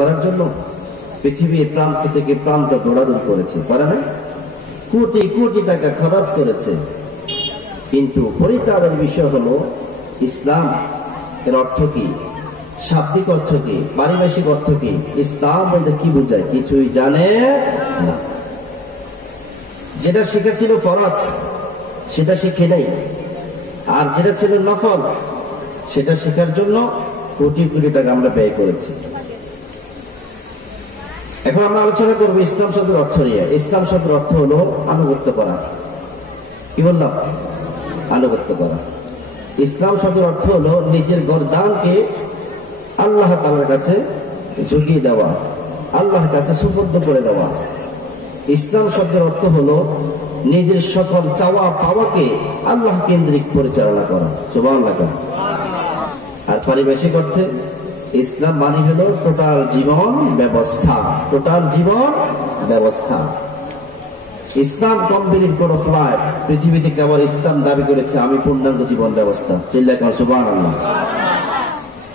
করার জন্য পৃথিবীর প্রান্ত থেকে প্রান্ত দৌড়াদৌড়ি করেছে, পারে না? কোটি কোটি টাকা খরচ করেছে। কিন্তু পরিতাপের বিষয় হলো ইসলাম এর অর্থ কি, শাব্দিক অর্থ কি, পারিভাষিক অর্থ কি, ইসলাম বলতে কি বোঝায় কিছুই জানে না। যেটা শিখেছিল ফরজ সেটা শিখে নাই, আর যেটা ছিল নফল সেটা শেখার জন্য কোটি কোটি টাকা আমরা ব্যয় করেছি। এখন আমরা আলোচনা করবো ইসলাম শব্দের অর্থ নিয়ে। ইসলাম শব্দের অর্থ হলো আনুগত্য করা। কি বললাম? আনুগত্য করা। ইসলাম শব্দের অর্থ হলো নিজের গরদানকে আল্লাহ তাআলার কাছে ঝুঁকিয়ে দেওয়া, আল্লাহর কাছে সুপর্দ করে দেওয়া। ইসলাম শব্দের অর্থ হলো নিজের সকল চাওয়া পাওয়াকে আল্লাহ কেন্দ্রিক পরিচালনা করা। সুবহানাল্লাহ। আর পারিভাষিক অর্থে ইসলাম মানে হলো টোটাল জীবন ব্যবস্থা। টোটাল জীবন ব্যবস্থা। ইসলাম কমপ্লিট কোন ফ্লাইট পৃথিবীতে কেবল ইসলাম দাবি করেছে আমি পূর্ণাঙ্গ জীবন ব্যবস্থা। চিল্লায় কোন সুবহানাল্লাহ।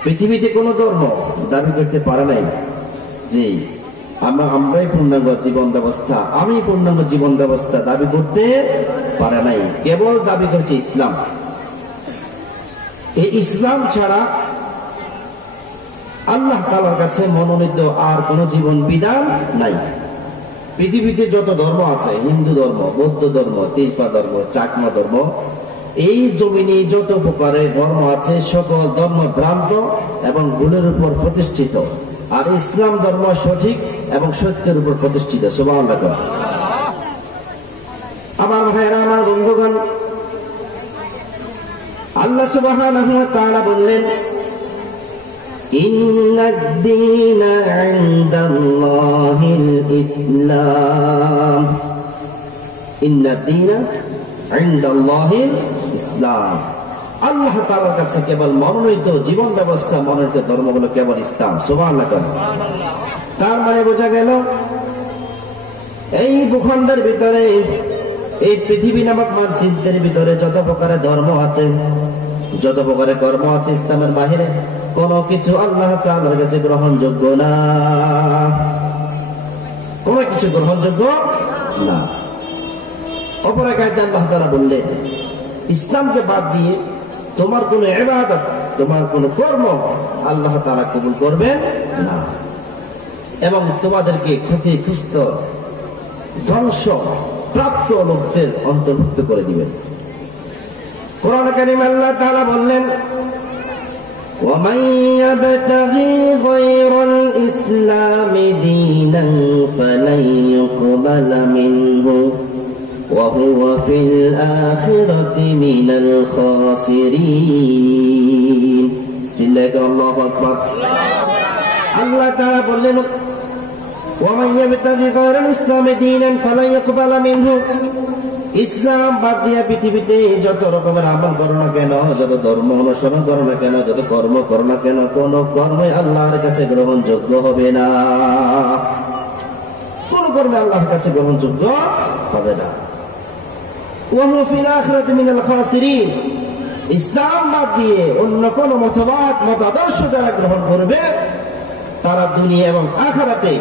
পৃথিবীতে কোন ধর্ম দাবি করতে পারে নাই যে আমরাই পূর্ণাঙ্গ জীবন ব্যবস্থা, আমি পূর্ণাঙ্গ জীবন ব্যবস্থা দাবি করতে পারে নাই। কেবল দাবি করছে ইসলাম। এই ইসলাম ছাড়া আল্লাহ তাআলার কাছে মনোনীত আর কোন জীবন বিধান নাই। পৃথিবীতে যত ধর্ম আছে, হিন্দু ধর্ম, বৌদ্ধ ধর্ম, তিরপা ধর্ম, চাকমা ধর্ম, এই জমিনে যত প্রকারের ধর্ম আছে সকল ধর্ম ভ্রান্ত এবং ভুলের উপর প্রতিষ্ঠিত, আর ইসলাম ধর্ম সঠিক এবং সত্যের উপর প্রতিষ্ঠিত। সুবহানাল্লাহ। আমার ভাইয়েরা, আমার বন্ধুগণ, আল্লাহ সুবহানাহু ওয়া তাআলা বললেন ইন্নাদ-দীনা ইনদাল্লাহিল ইসলাম। ইন্নাদ-দীনা ইনদাল্লাহিল ইসলাম। আল্লাহ তাআলার কাছে কেবল মনোনীত জীবন ব্যবস্থা, মনোনীত ধর্ম হলো কেবল ইসলাম। সুবহানাল্লাহ। তার মানে বোঝা গেল এই ভূখণ্ডের ভিতরে, এই পৃথিবী নামক মানচিত্রের ভিতরে যত প্রকারের ধর্ম আছে, যত প্রকারের কর্ম আছে, ইসলামের বাহিরে কোন কিছু আল্লাহ তাআলার কাছে গ্রহণযোগ্য না। কোন কিছু গ্রহণযোগ্য না। অপর এক আয়াতে আল্লাহ তাআলা বললেন ইসলামকে বাদ দিয়ে তোমার কোন ইবাদত, তোমার কোন কর্ম আল্লাহ তাআলা কবুল করবেন না, এবং তোমাদেরকে ক্ষতিগ্রস্ত ধ্বংস প্রাপ্ত লোকদের অন্তর্ভুক্ত করে দিবেন। কোরআন কারীম আল্লাহ তাআলা বললেন وَمَن يَبْتَغِي غَيْرَ الْإِسْلَامِ دِينًا فَلَن يُقْبَلَ مِنْهُ وَهُوَ فِي الْآخِرَةِ مِنَ الْخَاسِرِينَ। চিল্লায়ে আল্লাহু আকবার। আল্লাহ তাআলা বললেন وَمَن يَبْتَغِي غَيْرَ الْإِسْلَامِ دِينًا فَلَن يُقْبَلَ مِنْهُ। ইসলাম বাদ দিয়া পৃথিবীতে যত রকমের আমল করো না কেন, যত ধর্ম অনুসরণ করো না কেন, যত কর্ম করো না কেন, কোন কর্মই আল্লাহর কাছে গ্রহণযোগ্য হবে না। কোন কর্মে আল্লাহর কাছে গ্রহণযোগ্য হবে না। ওয়াহুয়া ফিল আখিরাতি মিনাল খাসিরিন। ইসলাম বাদ দিয়ে অন্য কোন মতবাদ, মতাদর্শ যারা গ্রহণ করবে তারা দুনিয়া এবং আখিরাতে,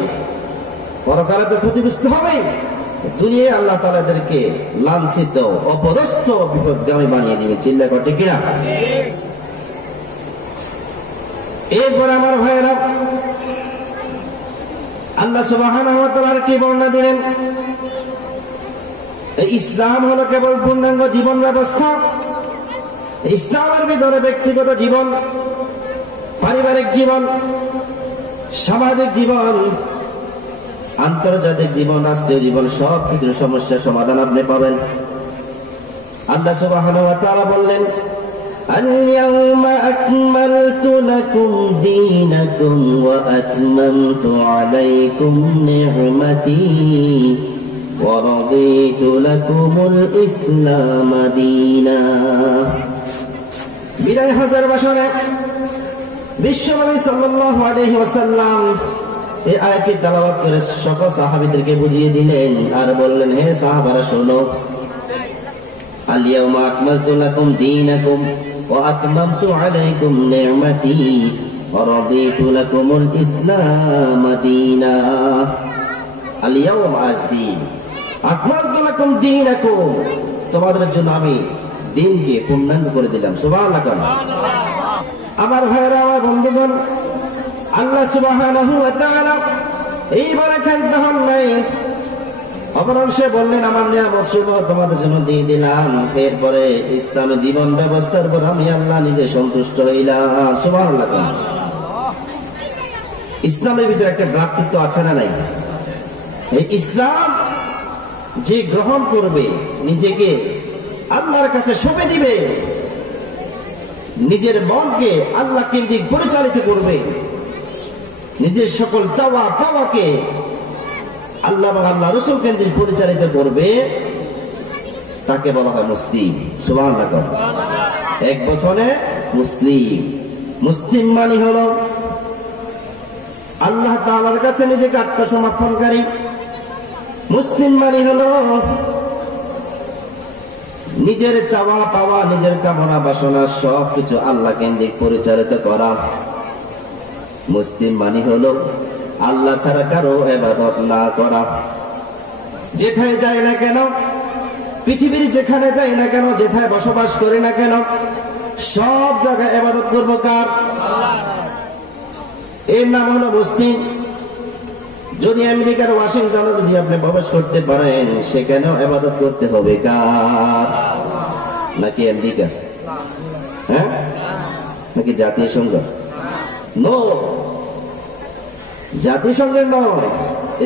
পরকালে ক্ষতিগ্রস্ত হবে। দুনিয়ায় আল্লাহ তাআলা এদেরকে লাঞ্ছিত, অপদস্থ, বিপদগামী বানিয়ে দিবে। চিল্লা করে ঠিক কিনা? এরপর আমার ভাইয়েরা, আল্লাহ সুবহানাহু ওয়া তাআলা কি বর্ণনা দিলেন ইসলাম হলো কেবল পূর্ণাঙ্গ জীবন ব্যবস্থা। ইসলামের ভিতরে ব্যক্তিগত জীবন, পারিবারিক জীবন, সামাজিক জীবন, আন্তর্জাতিক জীবন, রাষ্ট্রীয় জীবন, সব কিছু সমস্যার সমাধান আপনি পাবেন। আল্লাহ সুবহানাহু ওয়া তাআলা বললেন আল-ইয়াওমা আকমালতু লাকুম দীনাকুম ওয়া আতমামতু আলাইকুম নি'মাতি ওয়া রাদিতু লাকুমুল ইসলাম দীনা। বিদায় হাজার বছরে বিশ্বনবী সাল্লাল্লাহু আলাইহি ওয়াসাল্লাম এই আয়াতটি তেলাওয়াত করে সকল সাহাবীদেরকে বুঝিয়ে দিলেন আর বললেন, হে সাহাবারা শোনো, আল-ইয়াওমা আকমালতু লাকুম দীনাকুম ওয়া আতমামতু আলাইকুম নি'মাতি রাদিতু লাকুমুল ইসলাম দীনা আল ইয়াওম আজদিন আকমালতু লাকুম দীনাকুম তোমাদের জন্য আমি দিনকে পূর্ণাঙ্গ করে দিলাম সুবহানাল্লাহ। আমার ভাইরা আমার বন্ধুগণ, আল্লাহ সুবহানাহু ওয়া তাআলা এইবারে ক্ষান্ত হন নাই, অপরাংশে বললেন আমার নিয়ামত সমূহ তোমাদের জন্য দিয়ে দিলাম। এরপরে ইসলামী জীবন ব্যবস্থার উপর আমি আল্লাহ নিজে সন্তুষ্ট হইলাম সুবহানাল্লাহ। ইসলামের ভিতরে একটা ভ্রাতৃত্ব আছে না নাই? এই ইসলাম যে গ্রহণ করবে, নিজেকে আল্লাহর কাছে সঁপে দিবে, নিজের মনকে আল্লাহ কেন্দ্রিক পরিচালিত করবে, নিজের সকল চাওয়া পাওয়াকে আল্লাহ এবং আল্লাহ রাসূল কেন্দ্রিক পরিচালিত করবে, তাকে বলা হয় মুসলিম সুবহানাল্লাহ। এক বছরে মুসলিম, মুসলিম মানে হলো আল্লাহ তাআলার কাছে নিজেকে আত্মসমর্পণকারী। মুসলিম মানে হলো নিজের চাওয়া পাওয়া, নিজের কামনা বাসনা সবকিছু আল্লাহ কেন্দ্রিক পরিচালিত করা। মুসলিম মানে হলো আল্লাহ ছাড়া কারো ইবাদত না করা। যেখানে যাই না কেন, পৃথিবীর যেখানে যাই না কেন, যেখানে বসবাস করি না কেন, সব জায়গায় ইবাদত করব কার? এর নাম হলো মুসলিম। যদি আমেরিকার ওয়াশিংটনে যদি আপনি প্রবেশ করতে পারেন, সেখানেও ইবাদত করতে হবে কার? নাকি আমেরিকা? হ্যাঁ, নাকি জাতিসংঘ? নো, জাতিসংঘের নয়,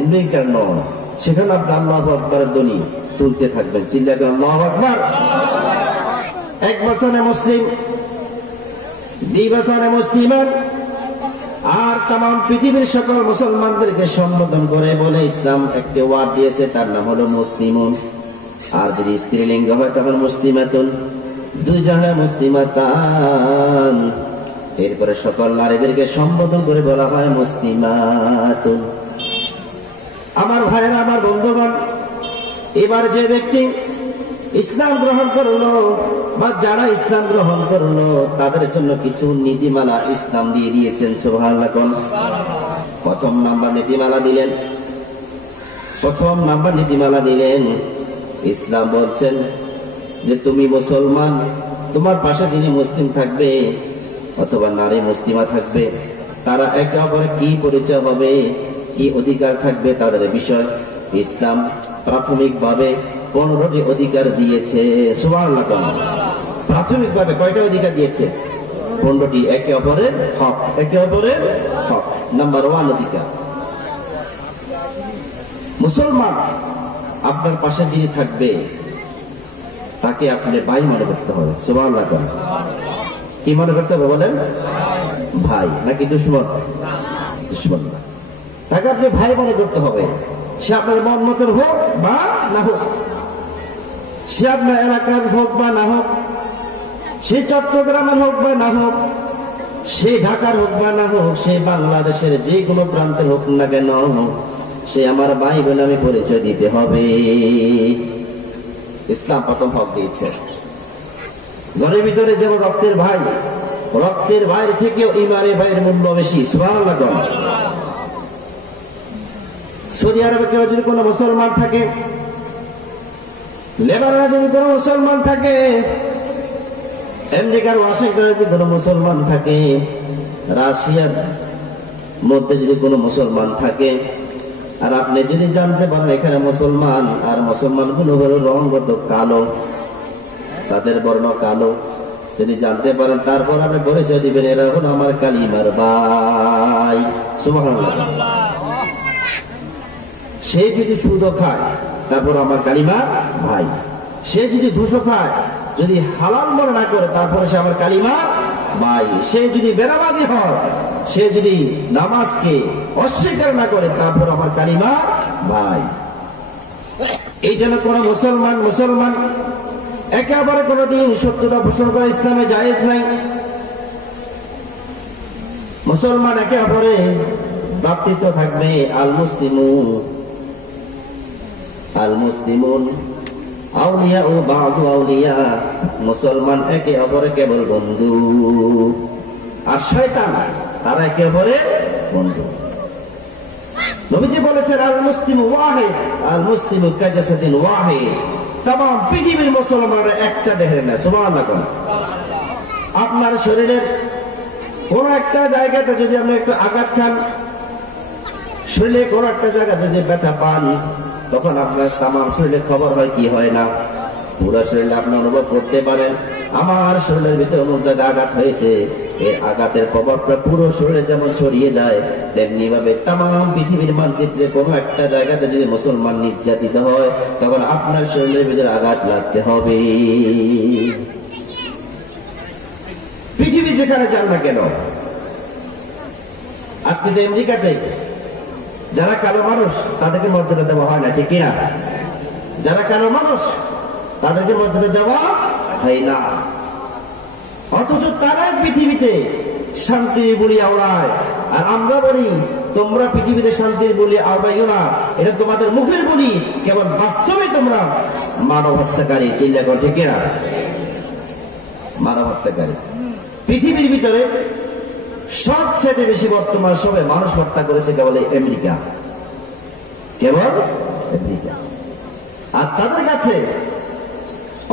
আমেরিকার নয়। সেখানে আপনি আল্লাহু আকবারের ধ্বনি তুলতে থাকবেন, চিল্লাবেন আল্লাহু আকবার। এক বছরে মুসলিম, 2 বছরে মুসলিমান, আর তাম পৃথিবীর সকল মুসলমানদেরকে সম্বোধন করে বলে ইসলাম একটি ওয়ার্ড দিয়েছে, তার নাম হলো মুসলিমুন। আর যদি স্ত্রীলিঙ্গ হয় তখন মুসলিমাতুন, 2 জায়গায় মুসলিমাতান। এরপরে সকল নারীদেরকে সম্বোধন করে বলা হয় মুসলিমাতুন। আমার ভাইরা আমার বন্ধুগণ, এবার যে ব্যক্তি ইসলাম গ্রহণ করলো বা যারা ইসলাম গ্রহণ করলো, তাদের জন্য কিছু নীতিমালা ইসলাম দিয়ে দিয়েছেন সুবহানাল্লাহ। প্রথম নাম্বার নীতিমালা দিলেন, ইসলাম বলছেন যে তুমি মুসলমান, তোমার পাশে যিনি মুসলিম থাকবে অথবা নারী মুসলিমা থাকবে, তারা একে অপরের কি পরিচয় হবে, কি অধিকার থাকবে তাদের বিষয় ইসলাম প্রাথমিকভাবে 15টি অধিকার দিয়েছে সুবহানাল্লাহ। প্রাথমিকভাবে কয়টা অধিকার দিয়েছে? 15টি। একে অপরের হক, একে অপরের হক। নাম্বার 1 অধিকার, মুসলমান আপনার পাশে যিনি থাকবে তাকে আপনি ভাই মনে করতে হবে সুবহানাল্লাহ। কি মনে করতে হবে বলেন? ভাই, নাকি দুশমন? দুশমন না, তাকে আপনি ভাই মনে করতে হবে। সে আপনার মন মতের হোক বা না হোক, সে আপনার এলাকার হোক বা না হোক, সে চট্টগ্রামের হোক বা না হোক, সে ঢাকার হোক বা না হোক, সে বাংলাদেশের যে কোনো প্রান্তের হোক না কেন, সে আমার ভাই বলে আমি পরিচয় দিতে হবে। ইসলাম প্রথম হক দিয়েছে। ঘরের ভিতরে যেমন রক্তের ভাই, রক্তের ভাইয়ের থেকেও ইমানের ভাইয়ের মূল্য বেশি সুবহানাল্লাহ। সৌদি আরবে কেউ যদি কোনো মুসলমান থাকে, লেবাননে যদি কোনো মুসলমান থাকে, আমেরিকার ওয়াশিংটনে যদি কোনো মুসলমান থাকে, রাশিয়ার মধ্যে যদি কোনো মুসলমান থাকে, আর আপনি যদি জানতে পারেন এখানে মুসলমান, আর মুসলমান গুলো হলো রঙগত কালো, তাদের বর্ণ কালো, যদি জানতে পারেন, তারপর আপনি পরিচয় দিবেন এরা হলো আমার কালিমার ভাই সুবহানাল্লাহ। সে যদি সুদ খায়, তারপর আমার কালিমা ভাই। সে যদি ঘুষও খায়, যদি হালাল মনে না করে, তারপরে সে আমার কালিমা ভাই। সে যদি বেনামাজি হয়, সে যদি নামাজকে অস্বীকার না করে, তারপর আমার কালিমা ভাই। এই জন্য কোন মুসলমান একেবারে কোনদিন শত্রুতা পোষণ করা ইসলামে জায়েজ নাই। মুসলমান একে অপরে ভ্রাতৃত্ব থাকবে। আল মুসলিমুন আউলিয়া ও বাদু আউলিয়া, মুসলমান একে অপরে কেবল বন্ধু। আর শয়তান তারা একে অপরের বন্ধু। নবীজি বলেছেন আল মুসলিমু ওয়াহিদ আল মুসলিমু কাজাসাদিন ওয়াহিদ। तमाम পৃথিবীর মুসলমানরা একটা দেহের না। সুবহানাল্লাহ। আপনার শরীরের কোন একটা জায়গাতে যদি আপনি একটু আঘাত খান, শরীরে কোন একটা জায়গাতে যদি ব্যথা পান, তখন আপনার तमाम শরীরে খবর হয় কি হয় না? পুরো শরীরে আপনি অনুভব করতে পারেন আমার শরীরের ভিতরে অমুক জায়গায় আঘাত হয়েছে। এই আঘাতের প্রভাবটা পুরো শরীরে যেমন ছড়িয়ে যায়, তেমনি ভাবে तमाम পৃথিবীর মানচিত্রে কোনো একটা জায়গাতে যদি মুসলমান নির্যাতিত হয়, তখন আপনার শরীরের ভিতরে আঘাত লাগতে হবে। পৃথিবী যেখানে যান না কেন, আজকে যে আমেরিকাতে যারা কালো মানুষ তাদেরকে মর্যাদা দেওয়া হয় না, ঠিক কিনা? যারা কালো মানুষ তাদেরকে মর্যাদা দেওয়া হয় না, অথচ তারাই পৃথিবীতে শান্তির বুলি আওড়ায়। আর আমরা বলি তোমরা পৃথিবীতে শান্তির বুলি আওড়াইও না, এটা তোমাদের মুখের বলি, কেবল বাস্তবে তোমরা মানব হত্যাকারী। চিন্তা কর, ঠিক কিনা? মানব হত্যাকারী। পৃথিবীর ভিতরে সবচেয়ে বেশি বর্তমান সময়ে মানুষ হত্যা করেছে কেবল আমেরিকা, কেবল আমেরিকা। আর তাদের কাছে,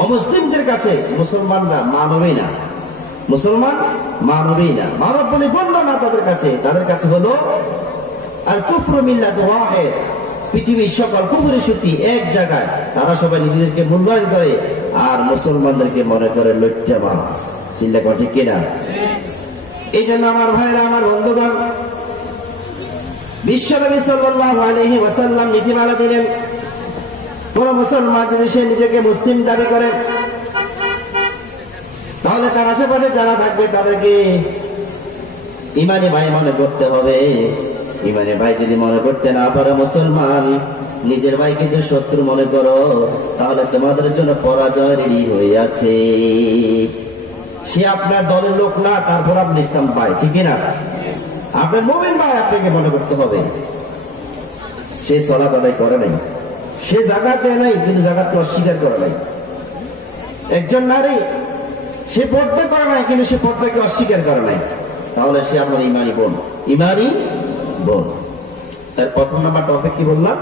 অমুসলিমদের কাছে মুসলমানরা মানবই না, মুসলমান মানবই না, মানব বলে গণ্য না তাদের কাছে। তাদের কাছে হলো আল কুফরু মিল্লাতুন ওয়াহিদ, পৃথিবীর সকল কুফরি শক্তি এক জায়গায়। তারা সবাই নিজেদেরকে মূল্যায়ন করে আর মুসলমানদেরকে মনে করে লজ্জা মাছ। চিন্তা করে, ঠিক কিনা? এই জন্য আমার ভাইরা, আমার বন্ধুগণ, বিশ্বনবী সাল্লাল্লাহু আলাইহি ওয়াসাল্লাম নীতিমালা দিলেন, কোন মুসলমান যদি সে নিজেকে মুসলিম দাবি করে, তাহলে তার আশেপাশে যারা থাকবে তাদেরকে ইমানি ভাই মনে করতে হবে। ইমানি ভাই যদি মনে করতে না পারে মুসলমান, নিজের ভাই কিন্তু শত্রু মনে করো, তাহলে তোমাদের জন্য পরাজয় রেডি হয়ে আছে। সে আপনার দলের লোক না, তারপর আপনি ইসলাম পায়, ঠিক না? আপনার মুমিন ভাই আপনাকে মনে করতে হবে। সে সালাত আদায় করে নাই, সে জাকাত দেয় নাই, কিন্তু জাকাতকে অস্বীকার করে নাই। একজন নারী, সে পর্দা করে নাই, কিন্তু সে পর্দাকে অস্বীকার করে নাই, তাহলে সে আমার ইমানি বোন, ইমানি বোন। তার প্রথম নাম্বার টপিক কি বললাম?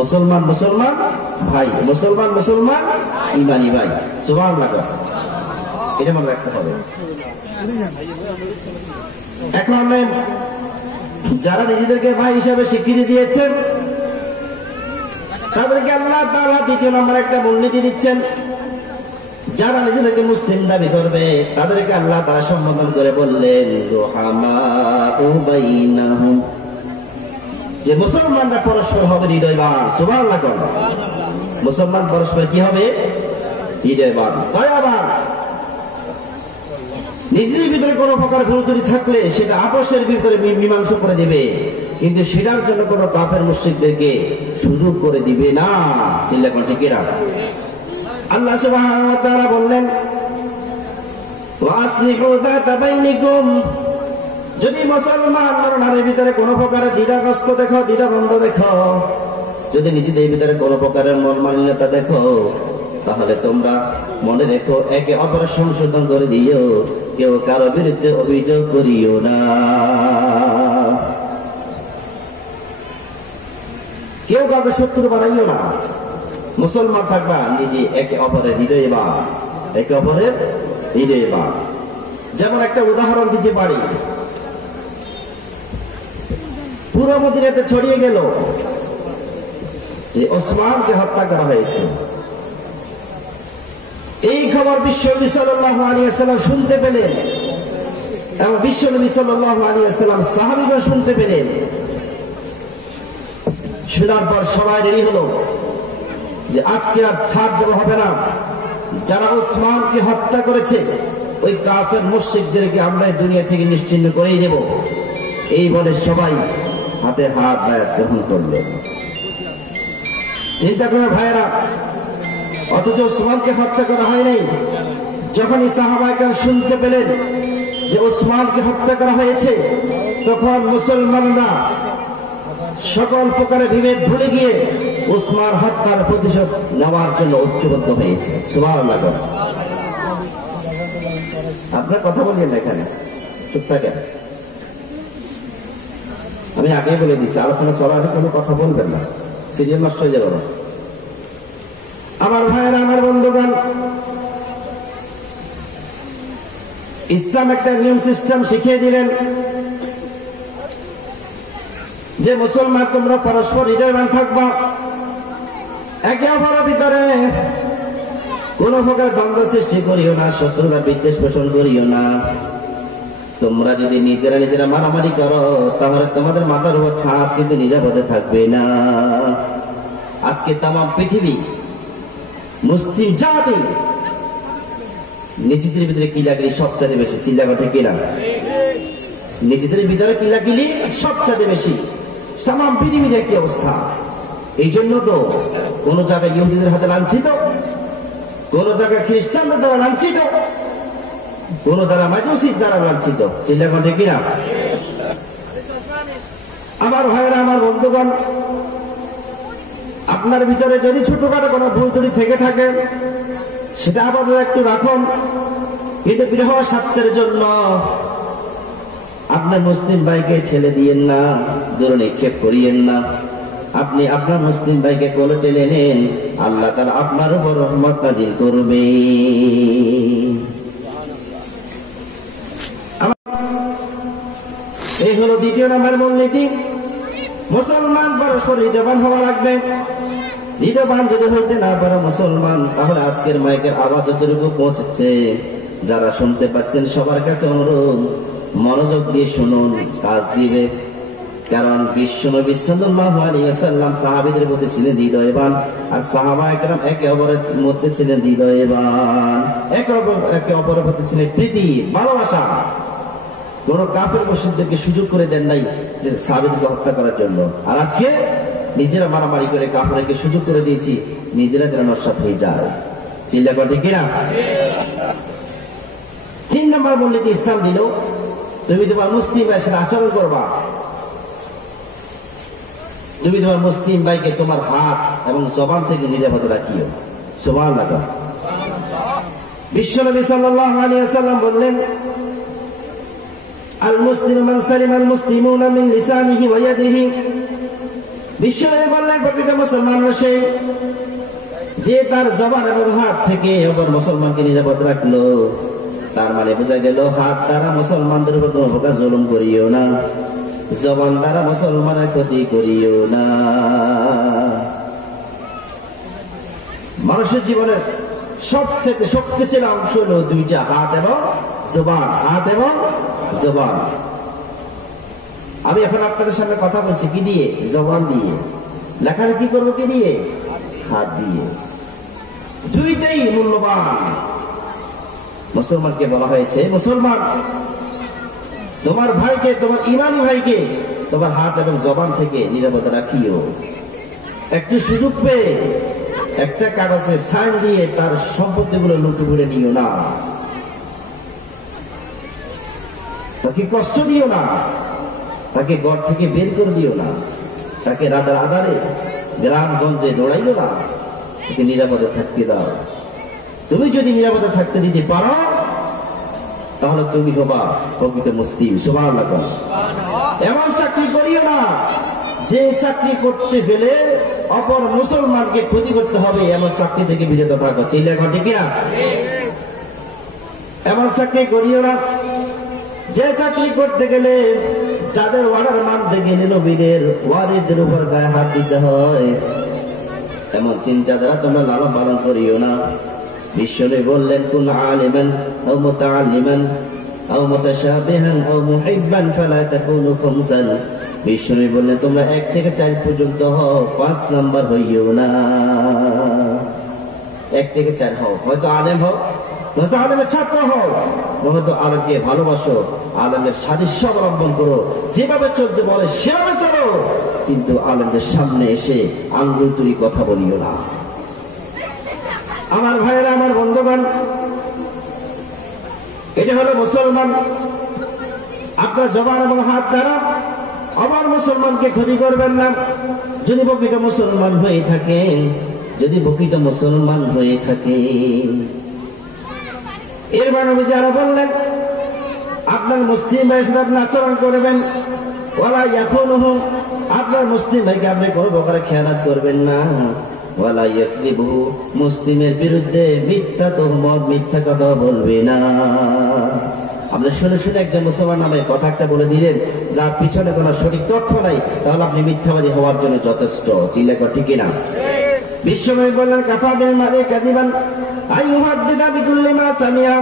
মুসলমান মুসলমান ভাই, মুসলমান মুসলমান ইমানি ভাই। সুবহানাল্লাহ, এটা মনে রাখতে হবে। এখন যারা নিজেদেরকে ভাই হিসাবে স্বীকৃতি দিয়েছেন, তাদেরকে আল্লাহ তাআলা দ্বিতীয় নম্বর একটা মূলনীতি দিচ্ছেন। যারা নিজেদেরকে মুসলিম দাবি করবে তাদেরকে আল্লাহ তাআলা সম্বোধন করে বললেন রুহামাউ বাইনাহুম, যে মুসলমানরা পরস্পর হবে হৃদয়বান। সুবহানাল্লাহ। মুসলমান পরস্পর কি হবে? হৃদয়বান, দয়াবান। নিজের ভিতরে কোনো প্রকার ভুল ত্রুটি থাকলে সেটা আপসের ভিতরে মীমাংসা করে দিবে, কিন্তু সেটার জন্য কোনো কাফের মুশরিকদেরকে সুযোগ করে দিবে না। চিল্লা কোন, ঠিক না? আল্লাহ সুবহানাহু ওয়া তাআলা বললেন ওয়াসলিহু যাতা বাইনিকুম, যদি মুসলমান নরনারীর ভিতরে কোনো প্রকারের দ্বিধাগ্রস্ত দেখো, দ্বিধাদ্বন্দ্ব দেখো, যদি নিজেদের ভিতরে কোনো প্রকারের মনমালিন্যতা দেখো, তাহলে তোমরা মনে রেখো একে অপরের সংশোধন করে দিও, কেউ কারো বিরুদ্ধে অভিযোগ করিও না। কেউ কাউকে শত্রু বানাইও না। মুসলমান থাকবা নিজে একে অপরের হৃদয়বান, একে অপরের হৃদয়বান। যেমন একটা উদাহরণ দিতে পারি, পুরো মদিনাতে ছড়িয়ে গেল যে ওসমানকে হত্যা করা হয়েছে। এই খবর বিশ্বনবী সাল্লাল্লাহু আলাইহি ওয়াসাল্লাম শুনতে পেলেন এবং বিশ্বনবী সাল্লাল্লাহু আলাইহি ওয়াসাল্লাম সাহাবীরা শুনতে পেলেন। শোনার পর সবাই রেডি হলো যে আজকে আর ছাড় দেওয়া হবে না, যারা ওসমানকে হত্যা করেছে ওই কাফের মুশরিকদেরকে আমরা দুনিয়া থেকে নিশ্চিহ্ন করেই দেব। এই বলে সবাই হাতে হাত বায়াত গ্রহণ করলেন। চিন্তা করে ভাইয়েরা, অথচ ওসমানকে হত্যা করা হয় নাই। যখনই সাহাবায়ে কেরাম শুনতে পেলেন যে ওসমানকে হত্যা করা হয়েছে, তখন মুসলমানরা সকল প্রকারের বিভেদ ভুলে গিয়ে ওসমান হত্যার প্রতিশোধ নেওয়ার জন্য ঐক্যবদ্ধ হয়েছে। সুবহানাল্লাহ। আপনার কথা বললেন না, এখানে চুপ থাকেন। আমি আগেই বলে দিচ্ছি, আলোচনা চলার আগে কোনো কথা বলবেন না, সিরিয়াল নষ্ট হয়ে যাবে না। আমার ভাইয়েরা, আমার বন্ধুগণ, ইসলাম একটা নিয়ম সিস্টেম শিখিয়ে দিলেন যে মুসলমান তোমরা পরস্পর হৃদয়বান থাকবা, একে অপরের ভিতরে কোন প্রকার দ্বন্দ্ব সৃষ্টি করিও না, শত্রুতা বিদ্বেষ পোষণ করিও না। তোমরা যদি নিজেরা নিজেরা মারামারি করো তাহলে তোমাদের মাথার উপর ছাদ কিন্তু নিরাপদে থাকবে না। আজকে তাম পৃথিবী মুসলিম জাতি নিজেদের ভিতরে কিলাকিলি সবচেয়ে বেশি, চিল্লাঘটে কিনা, নিজেদের ভিতরে কিলাকিলি সবচেয়ে বেশি, তাম পৃথিবীর একই অবস্থা। এই জন্য তো কোন জায়গায় ইহুদিদের হাতে লাঞ্ছিত, কোন জায়গায় খ্রিস্টানদের দ্বারা লাঞ্ছিত, কোন দ্বারা মাজুসির দ্বারা লাঞ্ছিত, চিল্লাঘটে কিনা। আমার ভাইয়েরা, আমার বন্ধুগণ, আপনার ভিতরে যদি ছোটখাটো কোনো ভুল ত্রুটি থেকে থাকে সেটা আপাতত একটু রাখুন, কিন্তু বিরহ স্বার্থের জন্য আপনার মুসলিম ভাইকে ছেড়ে দিয়েন না, দূরে নিক্ষেপ করিয়েন না। আপনি আপনার মুসলিম ভাইকে কোলে টেনে নেন, আল্লাহ তাআলা আপনার উপর রহমত নাজিল করবে। এই হলো দ্বিতীয় নম্বর মূলনীতি, মুসলমান পরস্পর হৃদয়বান হওয়া লাগবে। হৃদয়বান যদি হইতে না পারে মুসলমান, তাহলে আজকের মাইকের আওয়াজ যতটুকু পৌঁছেছে, যারা শুনতে পাচ্ছেন সবার কাছে অনুরোধ, মনোযোগ দিয়ে শুনুন, কাজ দিবে। কারণ বিশ্বনবী সাল্লাল্লাহু আলাইহি ওয়াসাল্লাম সাহাবীদের মধ্যে ছিলেন হৃদয়বান, আর সাহাবায়ে কেরাম একে অপরের মধ্যে ছিলেন হৃদয়বান, একে অপরের মধ্যে ছিলেন প্রীতি, ভালোবাসা। কোন কাফের মুশরিকদেরকে সুযোগ করে দেন নাই যে সাহাবীদেরকে হত্যা করার জন্য। আর আজকে নিজেরা মারামারি করে কাফেরকে সুযোগ করে দিয়েছি, নিজেরা যেন নস্বাত হয়ে যায়, চিল্লা করে ঠিক কিনা। 3 নম্বর মূলনীতি ইসলাম দিল, তুমি তোমার মুসলিম ভাইয়ের সাথে আচরণ করবা। তুমি তোমার মুসলিম ভাইকে তোমার হাত এবং জবান থেকে নিরাপদে রাখিও। সুবহানাল্লাহ। বিশ্বনবী সাল্লাল্লাহু আলাইহি ওয়াসাল্লাম বললেন, আল মুসলিমু মান সালিমা আল মুসলিমুনা মিন লিসানিহি ওয়া ইয়াদিহি। বিশ্বনবী বললেন, প্রকৃত মুসলমান সে যে তার জবান এবং হাত থেকে অপর মুসলমানকে নিরাপদ রাখলো। তার মানে বোঝা গেল, হাত দ্বারা মুসলমানদের উপর কোনো প্রকার জুলুম করিও না, জবান দ্বারা মুসলমানের ক্ষতি করিও না। মানুষের জীবনের সবচেয়ে শক্তিশালী অংশ হলো দুইটা, হাত এবং জবান, হাত এবং জবান। আমি এখন আপনাদের সামনে কথা বলছি কি দিয়ে? জবান দিয়ে। লেখালেখি করবো কি দিয়ে? হাত দিয়ে। দুইটাই মূল্যবান। মুসলমানকে বলা হয়েছে, মুসলমান তোমার ভাইকে, তোমার ইমানি ভাইকে তোমার হাত এবং জবান থেকে নিরাপদে রাখিও। একটু সুযোগ পেয়ে একটা কাগজে সাইন দিয়ে তার সম্পত্তিগুলো লুটে পুড়ে নিও না, তাকে কষ্ট দিও না, তাকে ঘর থেকে বের করে দিও না, তাকে রাতের আধারে গ্রামগঞ্জে দৌড়াইও না, তাকে নিরাপদে থাকতে দাও। তুমি যদি নিরাপদে থাকতে দিতে পারো তাহলে তুমি হবা প্রকৃত মুসলিম। সুবহানাল্লাহ। এমন চাকরি করিও না যে চাকরি করতে গেলে অপর মুসলমানকে ক্ষতি করতে হবে, এমন চাকরি থেকে বিরত থাকো। চিল্লা ঘটে কিনা? এমন চাকরি করিও না যে চাকরি করতে গেলে যাদের ওয়ার্ডার মানতে গেলে নবীদের ওয়ারিদের উপর গায়ে হাত দিতে হয়, এমন চিন্তাধারা তোমরা লালন পালন করিও না। বিশ্বনবী বললেন, কুন আলিমান আও মুতাআল্লিমান আও মুতাশাবিহান আও মুহিব্বান ফালা তাকুনু খামসান। বিশ্বনবী বললেন, তোমরা 1 থেকে 4 পর্যন্ত হও, 5 নাম্বার হইও না। 1 থেকে 4 হও, হয়তো আলেম হও, নয়তো আলেমের ছাত্র হও, নয়তো আলেমকে ভালোবাসো, আলেমের সাদৃশ্য অবলম্বন করো, যেভাবে চলতে বলে সেভাবে চলো, কিন্তু আলেমদের সামনে এসে আঙ্গুল তুলি কথা বলিও না। আমার ভাইয়েরা, আমার বন্ধুগণ, এটা হলো মুসলমান। আপনার জবান এবং হাত দ্বারা আবার মুসলমানকে ক্ষতি করবেন না। যদি প্রকৃত মুসলমান হয়ে থাকেন, যদি প্রকৃত মুসলমান হয়ে থাকে। এর মানে নবীজি আরো বললেন, আপনার মুসলিম ভাইয়ের সাথে আপনি আচরণ করবেন ওয়ালা ইয়াকুনুহু, আপনার মুসলিম ভাইকে আপনি কোনো প্রকারে খেয়ানত করবেন না। ওয়ালা ইয়াকযিবুহু, মুসলিমের বিরুদ্ধে মিথ্যা তুহমত, মিথ্যা কথা বলবে না। আপনি শুনে শুনে একজন মুসলমান নামে কথা একটা বলে দিলেন, যার পিছনে কোনো সঠিক তথ্য নাই, তাহলে আপনি মিথ্যাবাদী হওয়ার জন্য যথেষ্ট। চিল্লাক ঠিক না? বিশ্বনবী বললেন, কাফা বিল মারই কাযিবান আইয়ুহাদ্দিদা বিকুল্লি মা সামিয়া।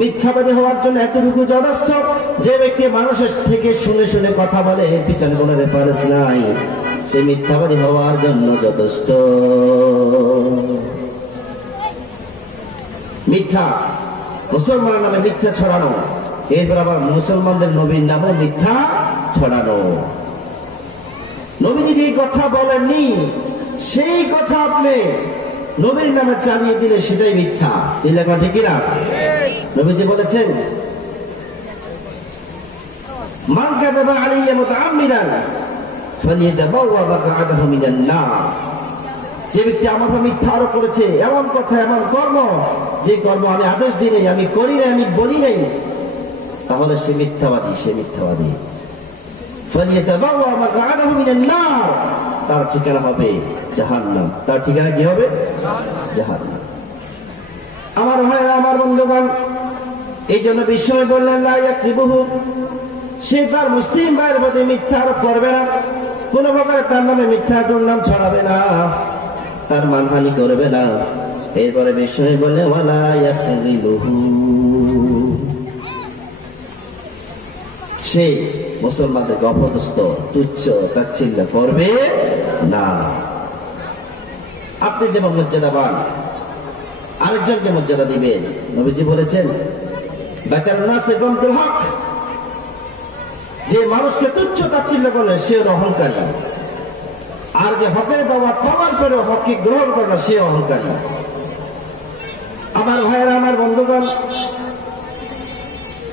মিথ্যাবাদী হওয়ার জন্য এতটুকু যথেষ্ট, যে ব্যক্তি মানুষের থেকে শুনে শুনে কথা বলে, এর পিছনে কোনো রেফারেন্স নাই, সে মিথ্যাবাদী হওয়ার জন্য যথেষ্ট। মিথ্যা, মুসলমানের নামে মিথ্যা ছড়ানো, এরপর আবার মুসলমানদের নবীর নামে মিথ্যা ছড়ানো। নবীজি যে কথা বলেননি, সেই কথা আপনি নবীর নামে চালিয়ে দিলে সেটাই মিথ্যা। চিল্লাক ঠিক না? নবীজি বলেছেন, মান কাযাবা আলাইয়া মুতাআম্মিদান ফালিয়াতাবাওয়া মাকআদাহু মিনান নার। যে ব্যক্তি আমার উপর মিথ্যা আরোপ করেছে, এমন কথা এমন কর্ম, যে কর্ম আমি আদেশ দিই নাই, আমি করি নাই, আমি বলি নাই, তাহলে সে মিথ্যাবাদী, সে মিথ্যাবাদী। ফালিয়াতাবাওয়া মাকআদাহু মিনান নার, তার ঠিকানা হবে জাহান্নাম। তার ঠিকানা কি হবে? জাহান্নাম। আমার ভাইরা, আমার বন্ধুগণ, এই জন্য বিশ্বনবী বললেন, লা ইয়াকযিবুহু, সে তার মুসলিম ভাইয়ের প্রতি মিথ্যা আরোপ করবে না, কোন প্রকারে তার নামে মিথ্যা দুর্নাম ছড়াবে না, তার মানহানি করবে না। এরপরে বিশ্বনবী বললেন, ওয়ালা ইয়াখযিলুহু, সে মুসলমানদেরকে অপদস্থ, তুচ্ছ, তাচ্ছিল্য করবে না। আপনি যেমন মর্যাদাবান, আরেকজনকে মর্যাদা দিবেন। নবীজি বলেছেন, বাতান নাসে গমতুল হক, যে মানুষকে তুচ্ছ তাচ্ছিল্য করলে সে অহংকারী, আর যে হকের দাওয়াত পাওয়ার পরে হককে গ্রহণ করে না, সে অহংকারী। আমার ভাইয়েরা, আমার বন্ধুগণ,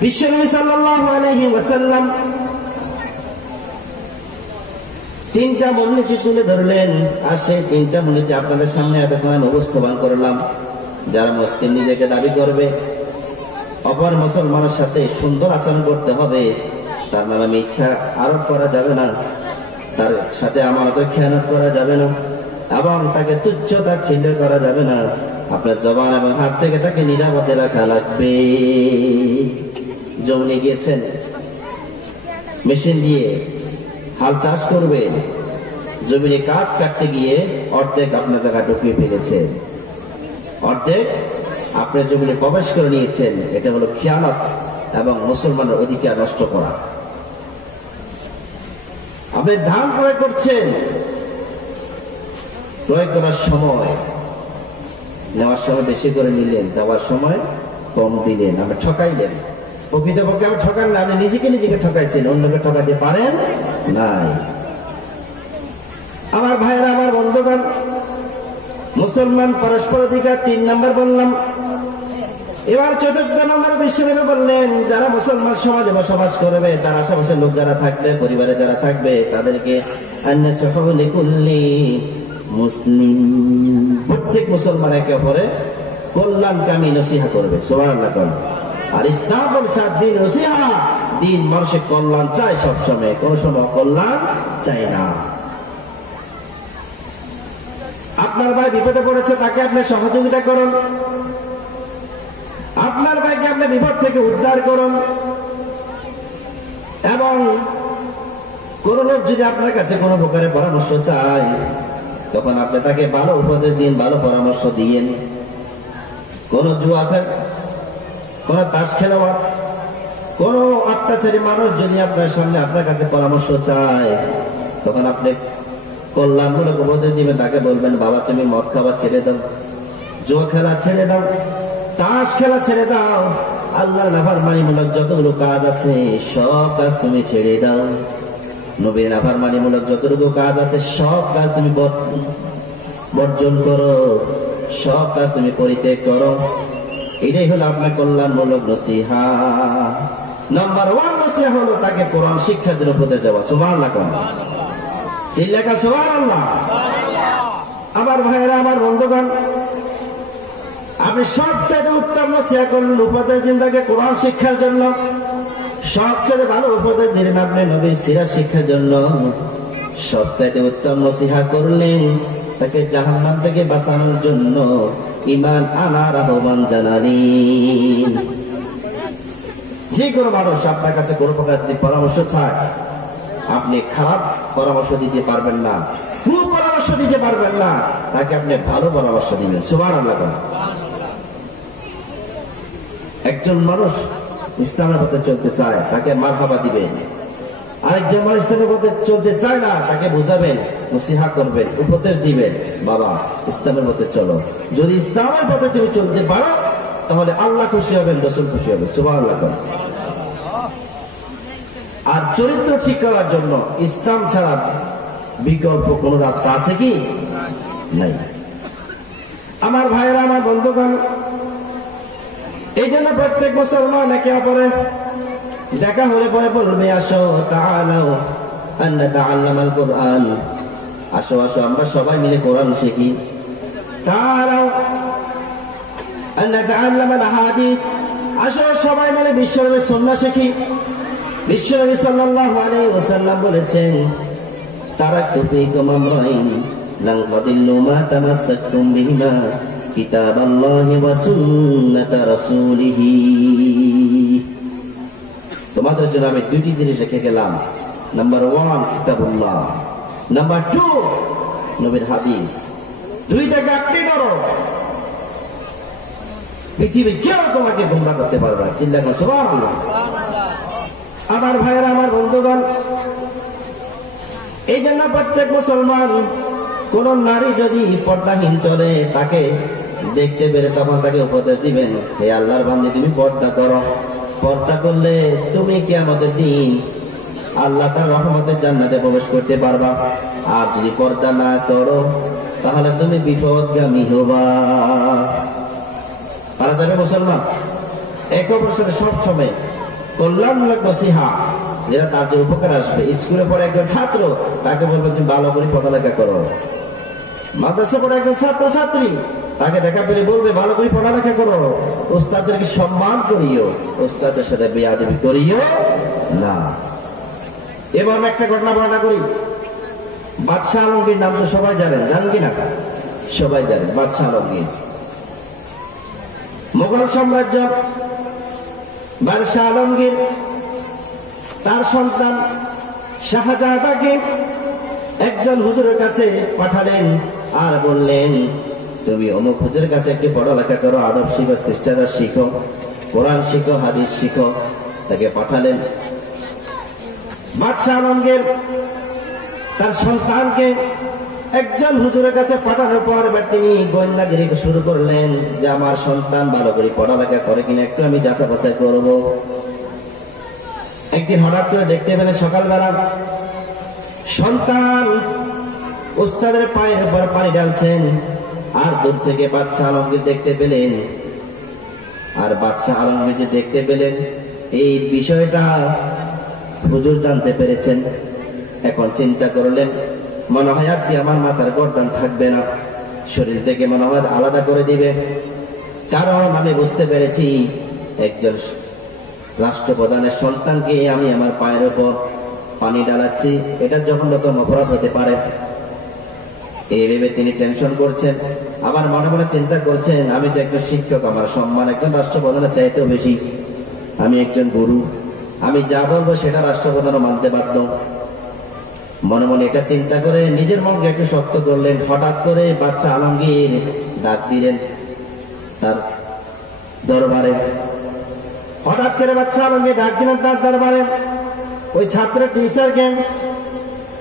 বিশ্বনবী সাল্লাল্লাহু আলাইহি ওয়াসাল্লাম তিনটা মূলনীতি তুলে ধরলেন, আর সেই তিনটা মূলনীতি আপনাদের সামনে এতক্ষণ উপস্থাপন করলাম। যারা মুসলিম নিজেকে দাবি করবে, অপর মুসলমানের সাথে সুন্দর আচরণ করতে হবে, তার নামে মিথ্যা আরোপ করা যাবে না, তার সাথে আমানতের খেয়ানত করা যাবে না, এবং তাকে তুচ্ছ তাচ্ছিল্য করা যাবে না। আপনার জবান এবং হাত থেকে তাকে নিরাপদে রাখা লাগবে। জমি গিয়েছেন, মেশিন দিয়ে হাল চাষ করবেন, জমিনে কাজ কাটতে গিয়ে অর্ধেক আপনার জায়গা ঢুকিয়ে ফেলেছেন, অর্ধেক আপনার জমিনে প্রবেশ করে নিয়েছেন। এটা হলো খিয়ানত এবং মুসলমানের অধিকার নষ্ট করা। আপনি ধান ক্রয় করছেন, ক্রয় করার সময় নেওয়ার সময় বেশি করে নিলেন, দেওয়ার সময় কম দিলেন, আপনি ঠকাইলেন। প্রকৃতপক্ষে আমি ঠকান না, আপনি নিজেকে ঠকাইছেন, অন্যকে ঠকাতে পারেন নাই। আমার ভাইরা, আমার বন্ধুগণ, মুসলমান পরস্পর অধিকার 3 নম্বর বললাম। এবার 4র্থ নম্বর বিশ্বনবী বললেন, যারা মুসলমান সমাজে বসবাস করবে, তার আশেপাশের লোক যারা থাকবে, পরিবারে যারা থাকবে, তাদেরকে মুসলিম, প্রত্যেক মুসলমান একে অপরে কল্যাণকামী নসিহা করবে। সুবহানাল্লাহ। আর ইসলাম বলছে দিন নসিহা, দিন মানুষের কল্যাণ চায় সবসময়, কোন সময় কল্যাণ চায় না। আপনার ভাই বিপদে পড়েছে, তাকে আপনি সহযোগিতা করুন, আপনার ভাইকে আপনি বিপদ থেকে উদ্ধার করুন। এবং কোন লোক যদি আপনার কাছে কোনো প্রকারের পরামর্শ চায়, তখন আপনি তাকে ভালো উপদেশ দিন, ভালো পরামর্শ দিয়েন। কোন জুয়া খেল, কোন তাস খেলোয়াড়, কোন অত্যাচারী মানুষ যদি আপনার সামনে আপনার কাছে পরামর্শ চায়, তখন আপনি কল্যাণমূলক উপদেশ দিবেন। তাকে বলবেন, বাবা তুমি মদ খাওয়া ছেড়ে দাও, জুয়া খেলা ছেড়ে দাও, তাস খেলা ছেড়ে দাও, আল্লাহর নাফরমানিমূলক যতগুলো কাজ আছে সব কাজ তুমি ছেড়ে দাও। নবীর নাফরমানিমূলক যতটুকু কাজ আছে সব কাজ তুমি বর্জন করো, সব কাজ তুমি পরিত্যাগ করো। এটাই হলো আপনার কল্যাণমূলক নসিহা। নাম্বার 1 নসিহা হলো তাকে কোরআন শিক্ষা দিয়ে উপদেশ দেওয়া। সুবহানাল্লাহ। চিল্লাকা সুবহানাল্লাহ। আমার ভাইয়েরা, আমার বন্ধুগণ, আপনি সবচেয়ে উত্তম নসিহা করলেন, উপদেশ দিন তাকে কোরআন শিক্ষার জন্য। সবচেয়ে ভালো উপদেশ দিলেন আপনি নবীর সিরাত শিক্ষার জন্য। সবচাইতে উত্তম নসিহা করলেন তাকে জাহান্নাম থেকে বাঁচানোর জন্য ঈমান আনার আহ্বান জানালেন। যে কোনো মানুষ আপনার কাছে কোনো প্রকার পরামর্শ চায়, আপনি খারাপ পরামর্শ দিতে পারবেন না, কুপরামর্শ দিতে পারবেন না, তাকে আপনি ভালো পরামর্শ দিবেন। সুবহানাল্লাহ। একজন মানুষ ইসলামের পথে চলতে চায়, তাকে মারহাবা দিবেন। আরেকজন মানুষ ইসলামের পথে চলতে চায় না, তাকে বুঝাবেন, নসিহা করবেন, উপদেশ দিবেন, বাবা ইসলামের পথে চলো। যদি ইসলামের পথে তুমি চলতে পারো তাহলে আল্লাহ খুশি হবেন, রাসূল খুশি হবে। সুবহানাল্লাহ। আর চরিত্র ঠিক করার জন্য ইসলাম ছাড়া বিকল্প কোন রাস্তা আছে কি? নাই। আমার ভাইরা, আমার বন্ধুগণ, এই জন্য প্রত্যেক মুসলমান একে অপরের দেখা হলে পরে বলবে, আসো তাআলাও আন নাতাআল্লামাল কুরআন, আসো আসো আমরা সবাই মিলে কোরআন শিখি। তাআলাও আন নাতাআল্লামাল হাদিস, আসো সবাই মিলে বিশ্বনবীর সুন্নাহ শিখি। বিশ্বনবী সাল্লাল্লাহু আলাইহি ওয়াসাল্লাম বলেছেন, তারাকতু ফীকুম আমরাইন লান তাদিল্লু মা তামাসসাকতুম বিহিমা কিতাবাল্লাহি ওয়া সুন্নাতা রাসূলিহি। তোমাদের জন্য আমি দুইটি জিনিস রেখে গেলাম। নাম্বার 1 কিতাবুল্লাহ, নাম্বার 2 নবীর হাদিস। দুইটাকে আঁকড়ে ধরো, পৃথিবীর কেউ তোমাকে গোমরাহ করতে পারবে না। চিল্লাবেন সুবহানাল্লাহ। আমার ভাইয়েরা, আমার বন্ধুগণ, এই জন্য প্রত্যেক মুসলমান, কোন নারী যদি পর্দাহীন চলে তাকে দেখতে পেরে তখন তাকে উপদেশ দিবেন, হে আল্লাহর বান্দী তুমি পর্দা করো। পর্দা করলে তুমি কিয়ামতের দিন আল্লাহ তার রহমতের জান্নাতে প্রবেশ করতে পারবা। আর যদি পর্দা না করো তাহলে তুমি বিপদগামী হবা। পারা যাবে মুসলমান? এক অপরের সাথে সবসময় কল্যাণমূলক নসিহা, যেটা তার যে উপকার আসবে। স্কুলে পড়ে একজন ছাত্র, তাকে বলবে তুমি ভালো করে পড়ালেখা করো। মাদ্রাসা পড়ে একজন ছাত্র ছাত্রী, তাকে দেখা পেলে বলবে ভালো করে পড়ালেখা করো। ওস্তাদদেরকে সম্মান করিও, ওস্তাদের সাথে বেয়াদবি করিও না। এবার একটা ঘটনা বর্ণনা করি। বাদশাহ আলমগীর নাম তো সবাই জানেন, জানেন কিনা? সবাই জানেন বাদশাহ আলমগীর। মুঘল সাম্রাজ্য বাদশাহ আলমগীর তার সন্তান শাহজাদাকে একজন হুজুরের কাছে পাঠালেন আর বললেন, তুমি অমুক হুজুরের কাছে একটু পড়ালেখা করো, আদব শিখো, শিষ্টাচার শিখো, কোরআন শিখো, হাদিস শিখো। তাকে পাঠালেন। বাদশাহ আলমগীর তার সন্তানকে একজন হুজুরের কাছে পাঠানোর পর এবার তিনি গোয়েন্দাগিরি শুরু করলেন যে আমার সন্তান ভালো করে পড়ালেখা করে কিনা একটু আমি যাচাই বাছাই করব। একদিন হঠাৎ করে দেখতে পেলেন সকালবেলা সন্তান উস্তাদের পায়ের উপর পানি ঢালছেন। আর দূর থেকে বাদশাহ আলমগীর দেখতে পেলেন। আর বাদশাহ আলমগীর যে দেখতে পেলেন, এই বিষয়টা হুজুর জানতে পেরেছেন। এখন চিন্তা করলেন, মনে হয় আজকে আমার মাথার গর্দান থাকবে না, শরীর থেকে মনে হয় আলাদা করে দিবে। কারণ আমি বুঝতে পেরেছি একজন রাষ্ট্রপ্রধানের সন্তানকে আমি আমার পায়ের উপর পানি ঢালাচ্ছি, এটা জঘন্যতম অপরাধ হতে পারে। এই ভেবে তিনি টেনশন করছেন। আবার মনে মনে চিন্তা করছেন, আমি তো একজন শিক্ষক, আমার সম্মান একজন রাষ্ট্রপ্রধানের চাইতেও বেশি। আমি একজন গুরু, আমি যা বলবো সেটা রাষ্ট্রপ্রধানও মানতে বাধ্য। মনে মনে এটা চিন্তা করে নিজের মনকে একটু শক্ত করলেন। হঠাৎ করে বাদশাহ আলমগীর ডাক দিলেন তার দরবারে। হঠাৎ করে বাদশাহ আলমগীর ডাক দিলেন তার দরবারে ওই ছাত্রের টিচারকে।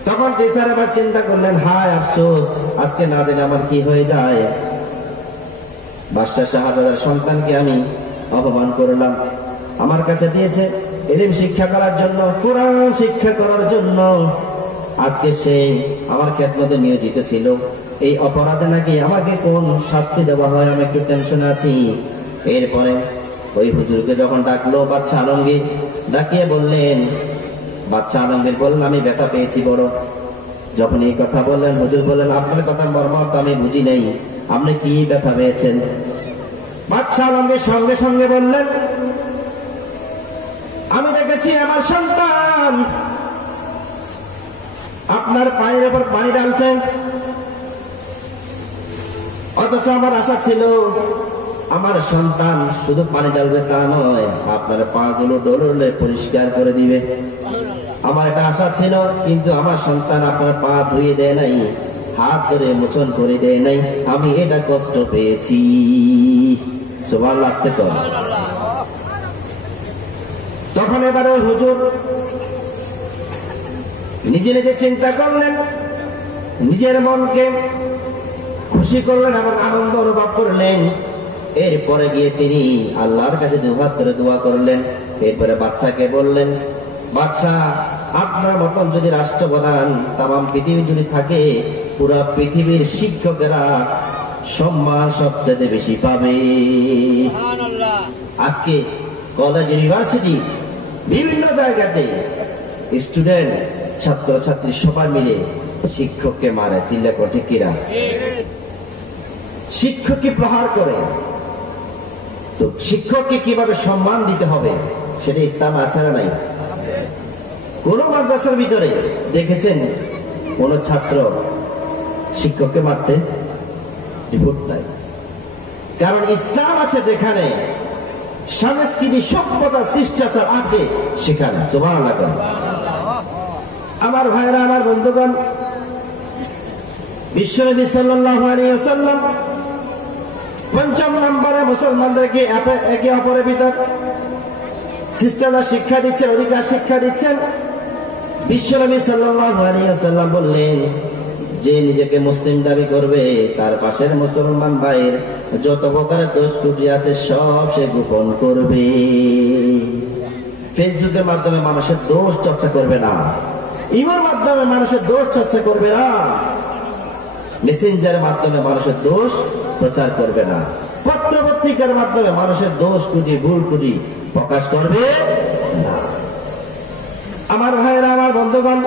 তখন টিচার আবার চিন্তা করলেন, হায় আফসোস, আজকে না দিলে আমার কি হয়ে যায়। বাদশাহ শাহজাদার সন্তানকে আমি অপমান করলাম। আমার কাছে দিয়েছে ইলম শিক্ষা করার জন্য, কোরআন শিক্ষা করার জন্য। আজকে সে আমার খেদমতে নিয়োজিত ছিল, এই অপরাধে নাকি আমাকে কোন শাস্তি দেওয়া হয়, আমি একটু টেনশনে আছি। এরপরে ওই হুজুরকে যখন ডাকলো বাদশাহ আলমগীর, ডাকিয়ে বললেন, বাদশাহ আলমগীর বললেন, আমি ব্যথা পেয়েছি বড়। যখন এই কথা বললেন, হুজুর বললেন, আপনার কথার মর্ম তো আমি বুঝি নেই, আপনি কি ব্যথা পেয়েছেন? বাদশাহ আলমগীর সঙ্গে সঙ্গে বললেন, আমি দেখেছি দেখেছি আমার সন্তান আপনার পায়ের উপর পানি ঢালছেন, অথচ আমার আশা ছিল আমার সন্তান শুধু পানি ঢালবে তা নয়, আপনার পা গুলো ডললে পরিষ্কার করে দিবে। আমার একটা আশা ছিল, কিন্তু আমার সন্তান আপনার পা ধুয়ে দেয় নাই, হাত ধরে মোচন করে দেয় নাই। আমি এটা কষ্ট পেয়েছি। সুবহানাল্লাহ, আসতে তো। তখন এবারে হুজুর নিজে নিজে চিন্তা করলেন, নিজের মনকে খুশি করলেন এবং আনন্দ অনুভব করলেন। এরপরে গিয়ে তিনি আল্লাহর কাছে দুহাত ধরে দোয়া করলেন। এরপরে বাদশাকে বললেন, বাদশা, আপনার মতন যদি রাষ্ট্রপ্রধান তাম পৃথিবী যদি থাকে, পুরো পৃথিবীর শিক্ষকেরা সম্মান সবচেয়ে বেশি পাবে। আজকে কলেজ, ইউনিভার্সিটি, বিভিন্ন জায়গাতে স্টুডেন্ট, ছাত্র ছাত্রী সবাই মিলে শিক্ষককে মারে, চিল্লা করে, ঠিক কিনা? শিক্ষককে প্রহার করে। তো শিক্ষককে কিভাবে সম্মান দিতে হবে সেটা ইসলাম আছে না নাই? কোন মাদ্রাসার ভিতরে দেখেছেন কোন ছাত্র শিক্ষককে মারতে? রিপোর্ট নাই। কারণ ইসলাম আছে যেখানে, সংস্কৃতি, সভ্যতা, শিষ্টাচার আছে সেখানে। সুবহানাল্লাহ। আমার ভাইরা, আমার বন্ধুগণ, বিশ্বনবী সাল্লাল্লাহু আলাইহি ওয়াসাল্লাম পঞ্চম নম্বরে মুসলমানদেরকে একে অপরের ভিতর শিষ্টাচার শিক্ষা দিচ্ছেন, অধিকার শিক্ষা দিচ্ছেন। বিশ্বনবী সাল্লাল্লাহু আলাইহি ওয়াসাল্লাম বললেন, যে নিজেকে মুসলিম দাবি করবে তার পাশের মুসলমান ভাইয়ের যত প্রকারের দোষ ত্রুটি আছে সব সে গোপন করবে। ফেসবুকের মাধ্যমে মানুষের দোষ চর্চা করবে না, ইমের মাধ্যমে মানুষের দোষ চর্চা করবে না, মেসেঞ্জারের মাধ্যমে মানুষের দোষ প্রচার করবে না, পত্র পত্রিকার মাধ্যমে মানুষের দোষ ত্রুটি, ভুল ত্রুটি প্রকাশ করবে না। আমার ভাইরা, আমার বন্ধুগণ,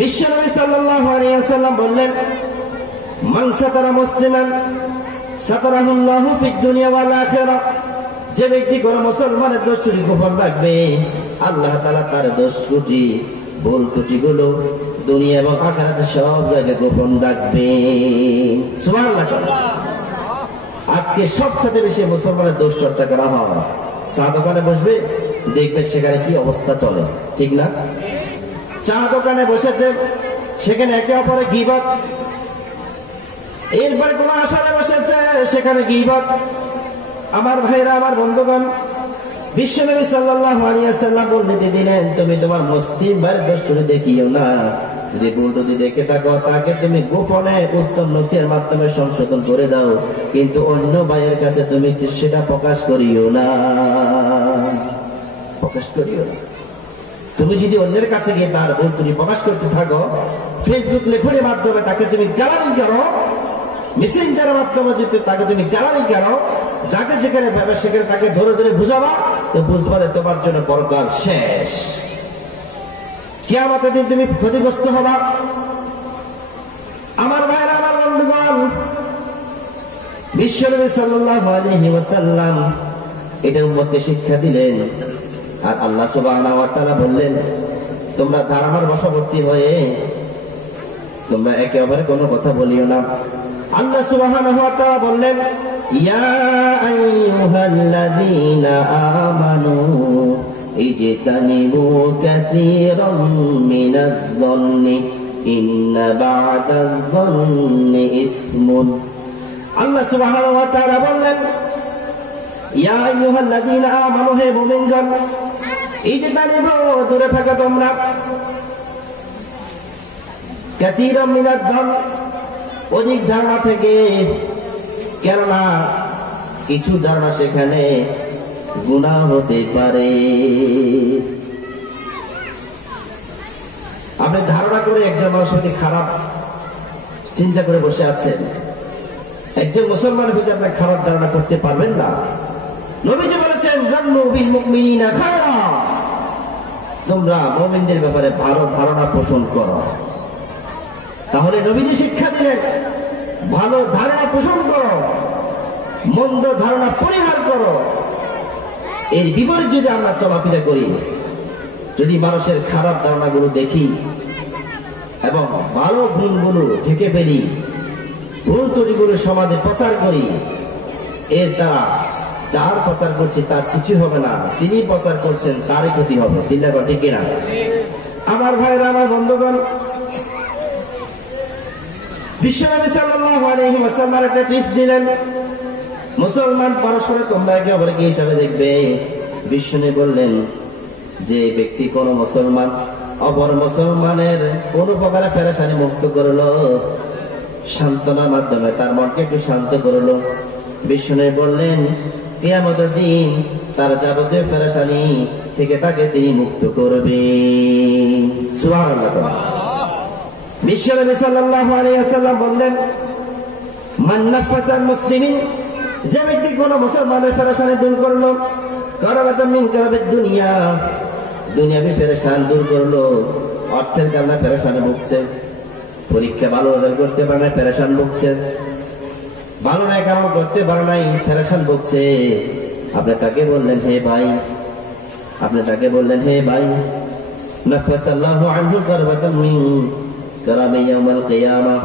বিশ্বনবী সাল্লাল্লাহু আলাইহি ওয়াসাল্লাম বললেন, মান সাতারা মুসলিমান সাতারাহুল্লাহু ফিদ দুনিয়া ওয়াল আখিরাহ। যে ব্যক্তি কোন মুসলমানের দোষ ত্রুটি গোপন রাখবে, আল্লাহ তাআলা তার দোষ ত্রুটি, ভুল ত্রুটি গুলো দুনিয়া এবং আখিরাতে সব জায়গায় গোপন রাখবে। সুবহানাল্লাহ। আজকে সবচেয়ে বেশি মুসলমানের দোষ চর্চা করা হয়। চা দোকানে বসবে, দেখবে সেখানে কি অবস্থা চলে, ঠিক না? চা দোকানে বসেছে, সেখানে একে অপরে গীবত। এরপরে কোন আসরে বসেছে, সেখানে গীবত। আমার ভাইরা, আমার বন্ধুগণ, বিশ্বনবী সাল্লাল্লাহু আলাইহি ওয়াসাল্লাম বলে দিলেন, তুমি তোমার মুসলিম ভাইয়ের দোষ ত্রুটি দেখিও না। যদি ভুল ত্রুটি দেখে থাকো, তাকে তুমি গোপনে উত্তম নসিহতের মাধ্যমে সংশোধন করে দাও, কিন্তু অন্য ভাইয়ের কাছে তুমি সেটা প্রকাশ করিও না, প্রকাশ করিও না। তুমি যদি অন্যের কাছে গিয়ে তার ভুল ত্রুটি প্রকাশ করতে থাকো, ফেসবুক লেখনের মাধ্যমে তাকে তুমি গালাগালি করো, মেসেঞ্জারের মাধ্যমে যদি তাকে তুমি গালাগালি করো, যাকে যেখানে পাবে সেখানে তাকে ধরে ধরে বুঝাবা, তো বুঝবা যে তোমার জন্য পরকাল শেষ। কিয়ামতের দিন তুমি ক্ষতিগ্রস্ত হবা। আমার ভাইরা, আমার বন্ধুগণ, বিশ্বনবী সাল্লাল্লাহু আলাইহি ওয়াসাল্লাম এটা উম্মতকে শিক্ষা দিলেন। আর আল্লাহ সুবহানাহু ওয়া তাআলা বললেন, তোমরা ধারণার বশবর্তী হয়ে তোমরা একে অপরের কোনো কথা বলিও না। আল্লাহ সুবহানাহু ওয়া তাআলা বললেন, ইয়া আইয়ুহাল্লাযীনা আমানু ইজতানিবু কাসীরাম মিনায-যন্নি ইন্না বা'দায-যন্নি ইসমুন। আল্লাহ সুবহানাহু ওয়া তাআলা বললেন, ইয়া আইয়ুহাল্লাযীনা আমানু, হে মুমিনগণ, ইজতানিবু, দূরে থাকো তোমরা, কাসীরাম মিনায-যন্নি, অধিক ধারণা থেকে। কেননা কিছু ধারণা সেখানে গুনাহ হতে পারে। আপনি ধারণা করে একজন মানুষের খারাপ চিন্তা করে বসে আছেন, একজন মুসলমানের ভিতরে আপনি খারাপ ধারণা করতে পারবেন না। নবীজি বলেছেন, যান্নু বিল মুমিনিনা খায়রা, তোমরা মুমিনদের ব্যাপারে ভালো ধারণা পোষণ করো। তাহলে নবীজি শিক্ষা দিলেন, ভালো ধারণা পোষণ করো, মন্দ ধারণা পরিহার করো। এর বিপরীত যদি আমরা চলাফেরা করি, যদি মানুষের খারাপ ধারণাগুলো দেখি এবং ভালো গুণগুলো থেকে ফেলি, ভুল ত্রুটিগুলো সমাজে প্রচার করি, এর দ্বারা যার প্রচার করছে তার কিছু হবে না, যিনি প্রচার করছেন তারই ক্ষতি হবে। চিন্তা কর, ঠিক কিনা? আমার ভাইরা, আমার বন্ধুগণ, বিশ্বনবী সাল্লাল্লাহু আলাইহি ওয়াসাল্লাম একটা টিপস দিলেন, মুসলমান পরস্পরে তোমরা একে অপরকে হিসাবে দেখবে। বিশ্বনবী বললেন, যে ব্যক্তি কোন মুসলমান অপর মুসলমানের কোন প্রকারে পেরেশানি মুক্ত করলো, সান্ত্বনার মাধ্যমে তার মনকে একটু শান্ত করলো, বিশ্বনবী বললেন কিয়ামতের দিন তার যাবতীয় পেরেশানি থেকে তাকে তিনি মুক্ত করবেন। সুবহানাল্লাহ। বিশ্বনবী সাল্লাল্লাহু আলাইহি ওয়াসাল্লাম বললেন, মান নাফাসাল মুসলিমিন, যে ব্যক্তি কোন মুসলমানের পেরেশানি দূর করলো, কারাবাতাম মিন কারাবিদ দুনিয়া, দুনিয়াবি পেরেশান দূর করলো, অর্থের কারণে পেরেশানে ভুগছে, পরীক্ষা ভালো রেজাল্ট করতে পারে না পেরেশান ভুগছে, ভালো নাই কামাল করতে পারে নাই পেরেশান ভুগছে, আপনি তাকে বললেন হে ভাই, নাফাসাল্লাহু আনহু কারাবাতাম মিন কারামি ইয়াউমিল কিয়ামাহ,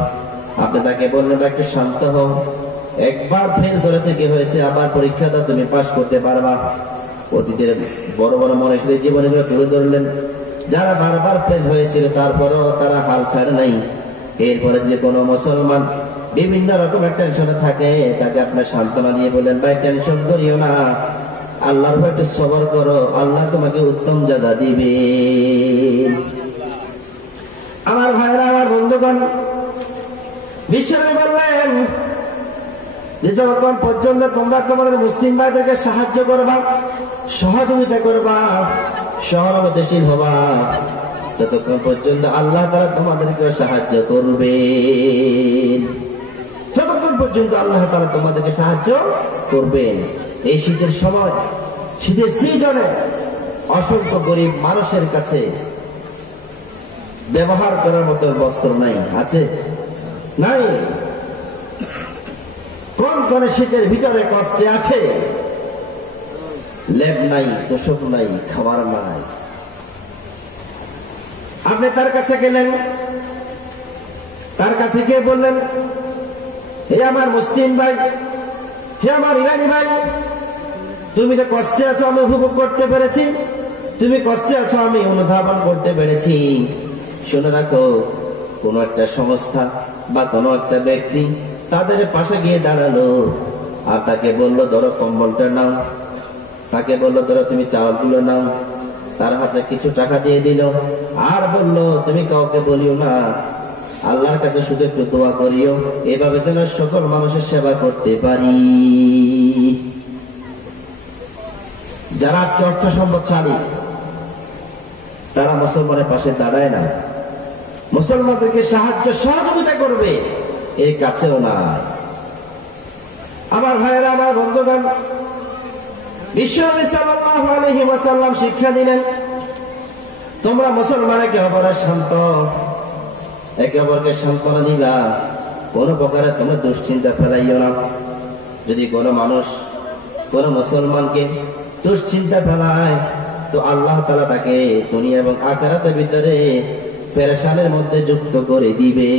আপনি তাকে বললেন একটু শান্ত হও, একবার ফেল করেছে কি হয়েছে, আবার পরীক্ষাটা তুমি পাস করতে পারবা। অতীতের বড় বড় মানুষদের জীবনগুলো তুলে ধরলেন, যারা বারবার ফেল হয়েছিল তারপরও তারা হাল ছাড়ে নাই। এরপরে যে কোনো মুসলমান বিভিন্ন রকমের টেনশনে থাকে, তাকে আপনার সান্ত্বনা দিয়ে বলেন, ভাই টেনশন করিও না, আল্লাহর উপর একটু সবর করো, আল্লাহ তোমাকে উত্তম জাযা দিবে। আমার ভাইরা, আমার বন্ধুগণ, বিশ্বনবী বললেন যে যতক্ষণ পর্যন্ত তোমরা তোমাদের মুসলিম ভাইদেরকে সাহায্য করবা, সহযোগিতা করবা, সহানুভূতিশীল হবা, ততক্ষণ পর্যন্ত আল্লাহ তাআলা তোমাদেরকে সাহায্য করবেন। ততক্ষণ পর্যন্ত আল্লাহ তাআলা তোমাদেরকে সাহায্য করবেন। এই শীতের সময়, শীতের সিজনে অসংখ্য গরিব মানুষের কাছে ব্যবহার করার মতো বস্ত্র নাই, আছে? নাই। কোন কোন শীতের ভিতরে কষ্টে আছে, লেপ নাই, তোষক নাই, খাবার নাই। আপনি তার কাছে গেলেন, তার কাছে গিয়ে বললেন, হে আমার মুসলিম ভাই, হে আমার ইরানি ভাই, তুমি যে কষ্টে আছো আমি উপভোগ করতে পেরেছি, তুমি কষ্টে আছো আমি অনুধাবন করতে পেরেছি। শুনে রাখো, কোন একটা সংস্থা বা কোন একটা ব্যক্তি তাদের পাশে গিয়ে দাঁড়ালো আর তাকে বললো ধরো কম্বলটা নাও, তাকে বললো ধরো তুমি চাউলগুলো নাও, তার হাতে কিছু টাকা দিয়ে দিল আর বললো তুমি কাউকে বলিও না, আল্লাহর কাছে শুধু একটু দোয়া করিও, এভাবে যেন সকল মানুষের সেবা করতে পারি। যারা আজকে অর্থ সম্পদশালী তারা মুসলমানের পাশে দাঁড়ায় না, মুসলমানদেরকে সাহায্য সহযোগিতা করবে এর কাছেও না। আমার ভাইয়েরা, আমার বন্ধুগণ, বিশ্বনবী সাল্লাল্লাহু আলাইহি ওয়াসাল্লাম শিক্ষা দিলেন, তোমরা মুসলমান একে অপরের শান্ত, একে অপরকে সান্ত্বনা দিবা, কোন প্রকারে তোমরা দুশ্চিন্তা ফেলাইও না। যদি কোনো মানুষ কোন মুসলমানকে দুশ্চিন্তা ফেলায় তো আল্লাহ তাআলা তাকে দুনিয়া এবং আখিরাতের ভিতরে পেরেশানির মধ্যে যুক্ত করে দিবে,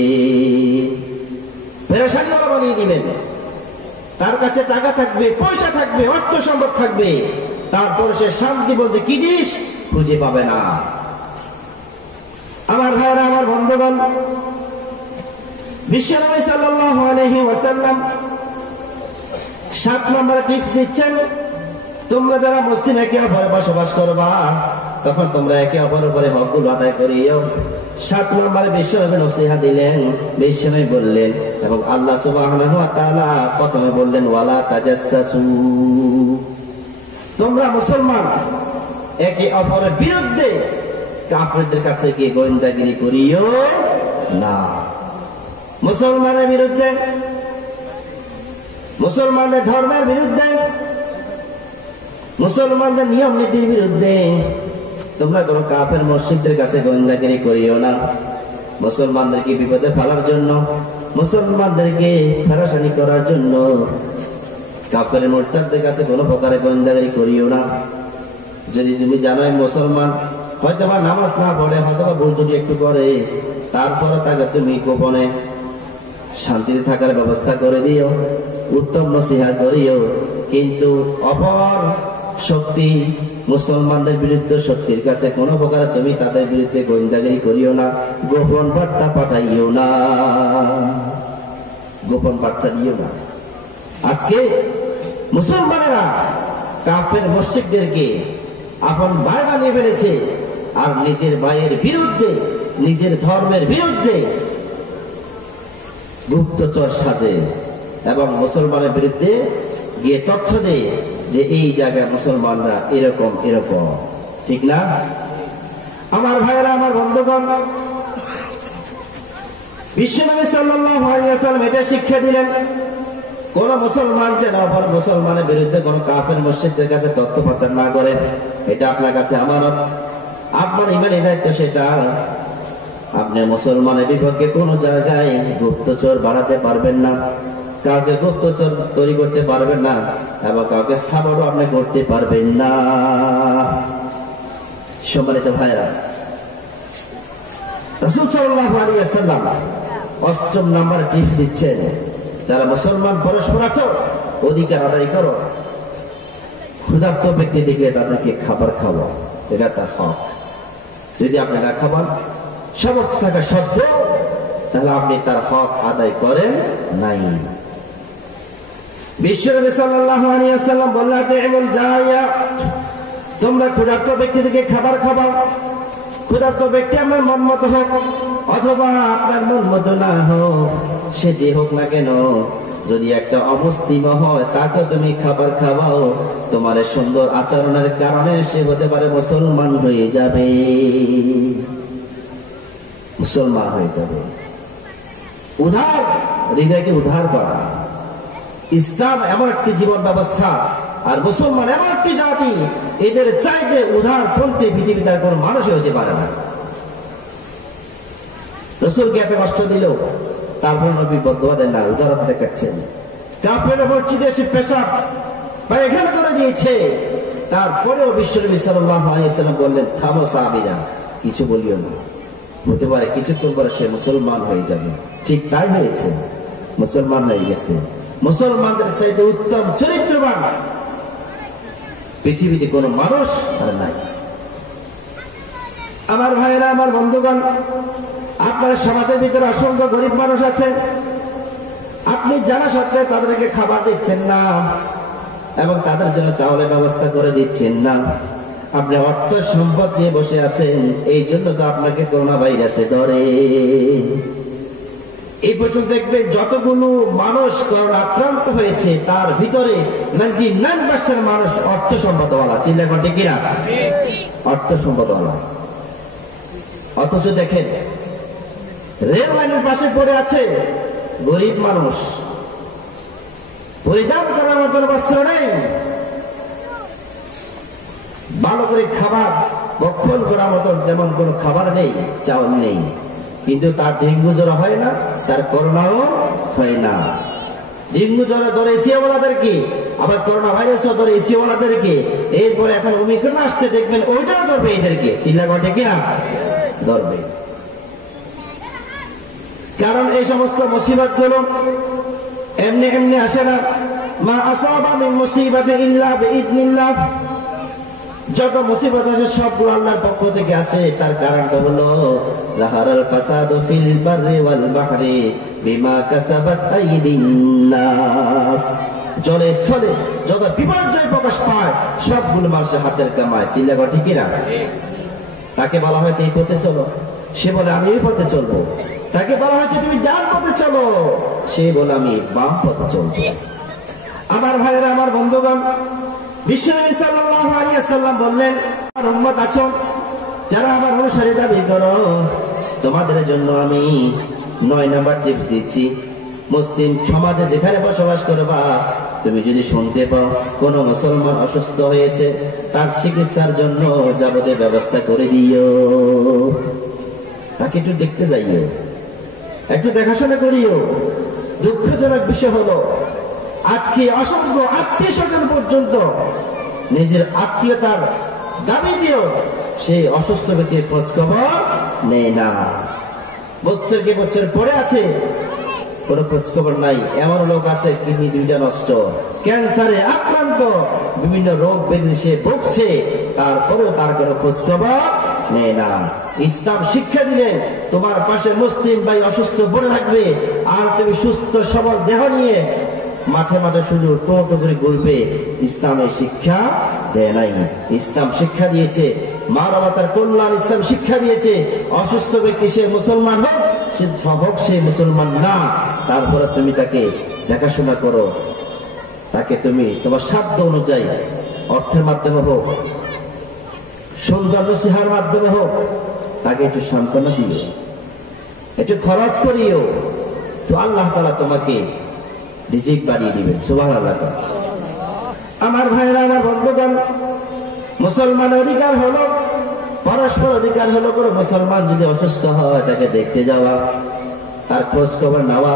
পেরেশানি বানিয়ে দিবেন। তার কাছে টাকা থাকবে, পয়সা থাকবে, অর্থ সম্পদ থাকবে, তারপর সে শান্তি বলতে কি জিনিস খুঁজে পাবে না। আমার ভাইরা, আমার বন্ধুগণ, বিশ্বনবী সাল্লাল্লাহু আলাইহি ওয়াসাল্লাম 7 নম্বরে টিপস দিচ্ছেন, তোমরা যারা মুসলিম একে অপরে বসবাস করবা তখন তোমরা একে অপরের উপরে হকগুলো আদায় করিও। 7 নম্বরে বিশ্বনবী নসিহত দিলেন, বিশ্বনবী বললেন এবং আল্লাহ সুবহানাহু ওয়া তাআলা প্রথমে বললেন ওয়ালা তাজাসসু, তোমরা মুসলমান একে অপরের বিরুদ্ধে কাফেরদের কাছে গিয়ে গোয়েন্দাগিরি করিও না। মুসলমানের বিরুদ্ধে, মুসলমানদের ধর্মের বিরুদ্ধে, মুসলমানদের নিয়ম নীতির বিরুদ্ধে তোমরা কোন কাফের মুশরিকদের কাছে গোয়েন্দাগিরি করিও না। মুসলমানদেরকে বিপদে ফেলার জন্য, মুসলমানদেরকে পেরেশানি করার জন্য কাফের মুরতাদদের কাছে কোন প্রকারে গোয়েন্দাগিরি করিও না। যদি তুমি জানো মুসলমান হয়তো বা নামাজ না পড়ে, হয়তো বা ভুল যদি একটু করে, তারপরে তাকে তুমি গোপনে শান্তিতে থাকার ব্যবস্থা করে দিও, উত্তম নসিহত করিও। কিন্তু অপর শক্তি মুসলমানদের বিরুদ্ধে শক্তির কাছে কোনো প্রকারে তুমি তাদের বিরুদ্ধে গোয়েন্দাগিরি করিও না, গোপন বার্তা পাঠাইও না, গোপন বার্তা দিও না। আজকে মুসলমানেরা কাফের মুশরিকদেরকে আপন ভাই বানিয়ে ফেলেছে, আর নিজের ভাইয়ের বিরুদ্ধে, নিজের ধর্মের বিরুদ্ধে গুপ্তচর সাজে এবং মুসলমানের বিরুদ্ধে গিয়ে তথ্য দেয় যে এই জায়গায় মুসলমানরা এরকম এরকম। ঠিক না আমার ভাইয়েরা, আমার বন্ধুগণ? বিশ্বনবী সাল্লাল্লাহু আলাইহি ওয়াসাল্লাম এটা শিক্ষা দিলেন, কোন মুসলমান যেন অপর মুসলমানের বিরুদ্ধে কোন কাফের মুশরিকদের কাছে তথ্য প্রচার না করে। এটা আপনার কাছে আমানত, আপনার ইমানি দায়িত্ব। সেটা আপনি মুসলমানের বিপক্ষে কোন জায়গায় গুপ্তচর বাড়াতে পারবেন না, কাউকে গুপ্তচর তৈরি করতে পারবেন না, এবং কাউকে সাপোর্টও আপনি করতে পারবেন না। সম্মানিত ভাইরা, রাসূল সাল্লাল্লাহু আলাইহি ওয়াসাল্লাম 8ম নাম্বার টিপস দিচ্ছেন, যারা মুসলমান পরস্পর আছো অধিকার আদায় করো, ক্ষুধার্ত ব্যক্তি দেখলে তাদেরকে খাবার খাওয়া, এটা তার হক। যদি আপনি না খাবার সামর্থ্য থাকা সত্ত্বেও, তাহলে আপনি তার হক আদায় করেন নাই। বিশ্বনবী সাল্লাল্লাহু আলাইহি ওয়াসাল্লাম বললেন, এমন জায়া, তোমরা ক্ষুধার্ত ব্যক্তি থেকে খাবার খাবা। ক্ষুধার্ত ব্যক্তি আপনার মন মতো হোক অথবা আপনার মন মতো না হোক, সে যে হোক না কেন, যদি একটা অমুসলিম হয় তাকে তুমি খাবার খাওয়াও, তোমার সুন্দর আচরণের কারণে সে হতে পারে মুসলমান হয়ে যাবে, মুসলমান হয়ে যাবে। উদার হৃদয়কে উদ্ধার করা, ইসলাম এমন একটি জীবন ব্যবস্থা, আর মুসলমান এমন একটি জাতি, এদের চাইতে উদার পন্থী পৃথিবীতে আর কোন মানুষ হতে পারে না। রাসূলকে এত কষ্ট দিল, তারপর নবী বদদুয়া দেন না, উদারতা দেখাচ্ছেন। কাফের মসজিদে এসে পেশাব পায়খানা করে দিয়েছে, তারপরেও বিশ্বনবী সাল্লাল্লাহু আলাইহি ওয়াসাল্লাম বললেন, থামো সাহাবীরা, কিছু বলিও না, হতে পারে কিছুক্ষণ পরে সে মুসলমান হয়ে যাবে। ঠিক তাই হয়েছে, মুসলমান হয়ে গেছে। মুসলমানদের চাইতে উত্তম চরিত্রবান পৃথিবীতে কোন মানুষ আর নাই। আমার ভাইয়েরা, আমার বন্ধুগণ, আপনার সমাজের ভিতরে অসংখ্য গরিব মানুষ আছে, আপনি জানা সত্ত্বেও তাদেরকে খাবার দিচ্ছেন না এবং তাদের জন্য চাউলের ব্যবস্থা করে দিচ্ছেন না। আপনি অর্থ সম্পদ নিয়ে বসে আছেন, এই জন্য তো আপনাকে করোনা ভাইরাসে ধরে। এই পর্যন্ত দেখবেন যতগুলো মানুষ করোনা আক্রান্ত হয়েছে, তার ভিতরে 99% মানুষ অর্থ সম্পদওয়ালা। চিন্তা করতে কিনা, অর্থ সম্পদওয়ালা। অথচ দেখেন রেল লাইনের পাশে পড়ে আছে গরিব মানুষ, পরিধান করার মতো বস্ত্র নেই, ভালো করে খাবার ভক্ষণ করার মতো তেমন কোনো খাবার নেই, চাউল নেই, কিন্তু তার ডেঙ্গু জ্বর হয় না, তার করোনাও হয় না। ডেঙ্গু জ্বরে ধরে এশিয়াওয়ালাদেরকে, আবার করোনা ভাইরাসও ধরে এশিয়াওয়ালাদেরকে, এরপরে এখন ওমিক্রন আসছে, দেখবেন ওইটাও ধরবে এদেরকে। চিল্লা ঘটে কিনা, ধরবে। কারণ এই সমস্ত মুসিবত গুলো এমনি এমনি আসে না। মা আসাবা মিন মুসিবাতিন ইল্লা বিইذنিল্লাহ, যত মুসিবত আসে সবগুলো আল্লাহর পক্ষ থেকে আসে। তার কারণটা হলো যাহারাল ফাসাদু ফিল বাররি ওয়াল বাহরি বিমা কাসাবাত আইদিন নাস, জলে স্থলে যত বিপর্যয় প্রকাশ পায় সবগুলো মানুষের হাতের কামায়। চিল্লা ঘটে কিনা, তাকে বলা হয়েছে এই পথে চলো, সে বলে আমি এই পথে চলবো। তাকে বলা হয়েছে তুমি ডান পথে চলো, সে বলে আমি বাম পথে চলবো। আমার ভাইয়েরা, আমার বন্ধুগণ, বিশ্বনবী সাল্লাল্লাহু আলাইহি ওয়াসাল্লাম বললেন, আমার উম্মত আছো যারা আমার অনুসারী দাবি করো, তোমাদের জন্য আমি 9 নাম্বার টিপস দিচ্ছি। মুসলিম সমাজে যেখানে বসবাস করবা, তুমি যদি শুনতে পাও কোন মুসলমান অসুস্থ হয়েছে, তার চিকিৎসার জন্য যাবতীয় ব্যবস্থা করে দিও। তাকে একটু দেখতে যাইও, একটু দেখাশোনা করিও। দুঃখজনক বিষয় হলো আজকে অসংখ্য আত্মীয় স্বজন পর্যন্ত নিজের আত্মীয়তার দাবি দিও, সেই অসুস্থ ব্যক্তির খোঁজ খবর নেই না। বছরকে বছর পড়ে আছে, কোনো খোঁজ খবর নাই। এমন লোক আছে কিডনি দুইটা নষ্ট, ক্যান্সারে আক্রান্ত, বিভিন্ন রোগ ব্যাধি সে ভুগছে, তারপরেও তার কোনো খোঁজ খবর নেই না। ইসলাম শিক্ষা দিলেন তোমার পাশে মুসলিম ভাই অসুস্থ পড়ে থাকবে, আর তুমি সুস্থ সবল দেহ নিয়ে মাঠে মাঠে শুধু টোটো করে ঘুরবে। ইসলামের শিক্ষা দেয় নাই। ইসলাম শিক্ষা দিয়েছে মানবতার কল্যাণ, ইসলাম শিক্ষা দিয়েছে অসুস্থ ব্যক্তি সে মুসলমান হোক, সে মুসলমান না, তারপরে তুমি তাকে দেখাশোনা করো, তাকে তুমি তোমার সাধ্য অনুযায়ী অর্থের মাধ্যমে হোক, সুন্দর নসিহার মাধ্যমে হোক, তাকে একটু সান্ত্বনা দিও, একটু খরচ করিও, তো আল্লাহ তাআলা তোমাকে রিজিক বাড়িয়ে দিবেন। সুবহানাল্লাহ। আমার ভাইরা, আমার বন্ধুগণ, মুসলমান অধিকার হলো, পরস্পর অধিকার হলো করে মুসলমান যদি অসুস্থ হয় তাকে দেখতে যাওয়া, তার খোঁজ খবর নেওয়া,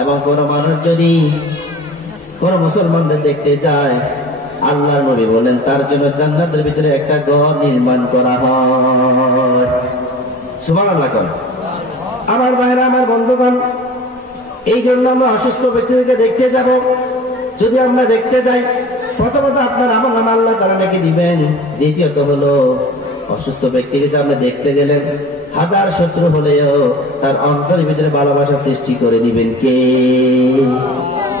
এবং কোন মানুষ যদি কোন মুসলমানদের দেখতে যায়, আল্লাহর নবী বলেন তার জন্য জান্নাতের ভিতরে একটা ঘর নির্মাণ করা হয়। সুবহানাল্লাহ। আমার ভাইরা, আমার বন্ধুগণ, এই জন্য আমরা অসুস্থ ব্যক্তিদেরকে দেখতে যাব। যদি আমরা দেখতে যাই, প্রথমত আপনার আমল নামা আল্লাহ তাআলা নাকি দিবেন। দ্বিতীয়ত হলো অসুস্থ ব্যক্তিকে যে আপনি দেখতে গেলেন, হাজার শত্রু হলেও তার অন্তরের ভিতরে ভালোবাসা সৃষ্টি করে দিবেন কে?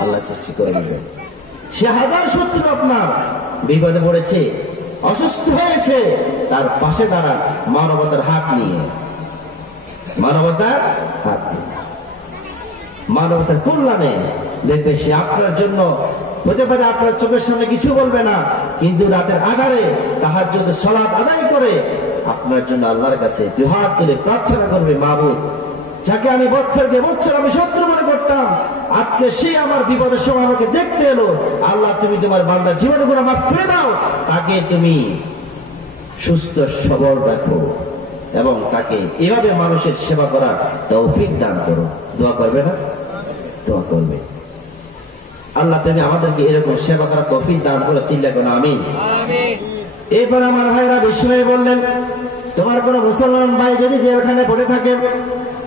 আল্লাহ সৃষ্টি করে দিবেন। সে হাজার শত্রু আপনার বিপদে পড়েছে, অসুস্থ হয়েছে, তার পাশে দাঁড়ান মানবতার হাত নিয়ে, মানবতার হাত নিয়ে, মানবতার কল্যাণে। দেখবে সে আপনার জন্য হতে পারে আপনার চোখের সামনে কিছু বলবে না, কিন্তু রাতের আধারে তাহাজ্জুদের সালাত আদায় করে আপনার জন্য আল্লাহর কাছে দুই হাত তুলে প্রার্থনা করবে, মাবুদ, যাকে আমি বছরকে বছর আমি শত্রু মনে করতাম, আজকে সে আমার বিপদের সময় আমাকে দেখতে এলো, আল্লাহ তুমি তোমার বান্দার জীবনের গুনাহ মাফ করে দাও, তাকে তুমি সুস্থ সবল রাখো, এবং তাকে এভাবে মানুষের সেবা করার তৌফিক দান করো। দোয়া করবে না? দোয়া করবে। আল্লাহ তুমি আমাদেরকে এরকম সেবা করার তৌফিক দান করে, চিল্লা করো আমিন। এরপর আমার ভাইরা বিষ্ণু বললেন, তোমার কোন মুসলমান ভাই যদি জেলখানে পড়ে থাকে,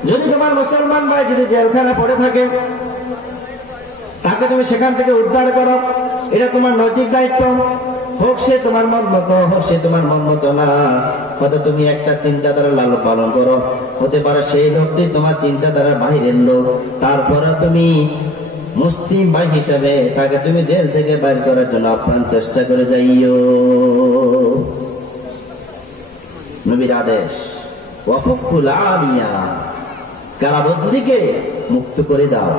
যদি তোমার মুসলমান ভাই যদি জেলখানে পড়ে থাকে, তাকে তুমি সেখান থেকে উদ্ধার করো, এটা তোমার নৈতিক দায়িত্ব। হোক সে তোমার মন মতো, হোক সে তোমার মন মতো না, হয়তো তুমি একটা চিন্তাধারা লালন পালন করো, হতে পারে সেই লোকটি তোমার চিন্তাধারার বাহিরের লোক, তারপরে তুমি মুসলিম ভাই হিসাবে তাকে তুমি জেল থেকে বাইর করার জন্য আপ্রাণ চেষ্টা করে যাইও। নবীর আদেশ, ওয়াফুকুল আলিয়া, কারাবন্দীকে মুক্ত করে দাও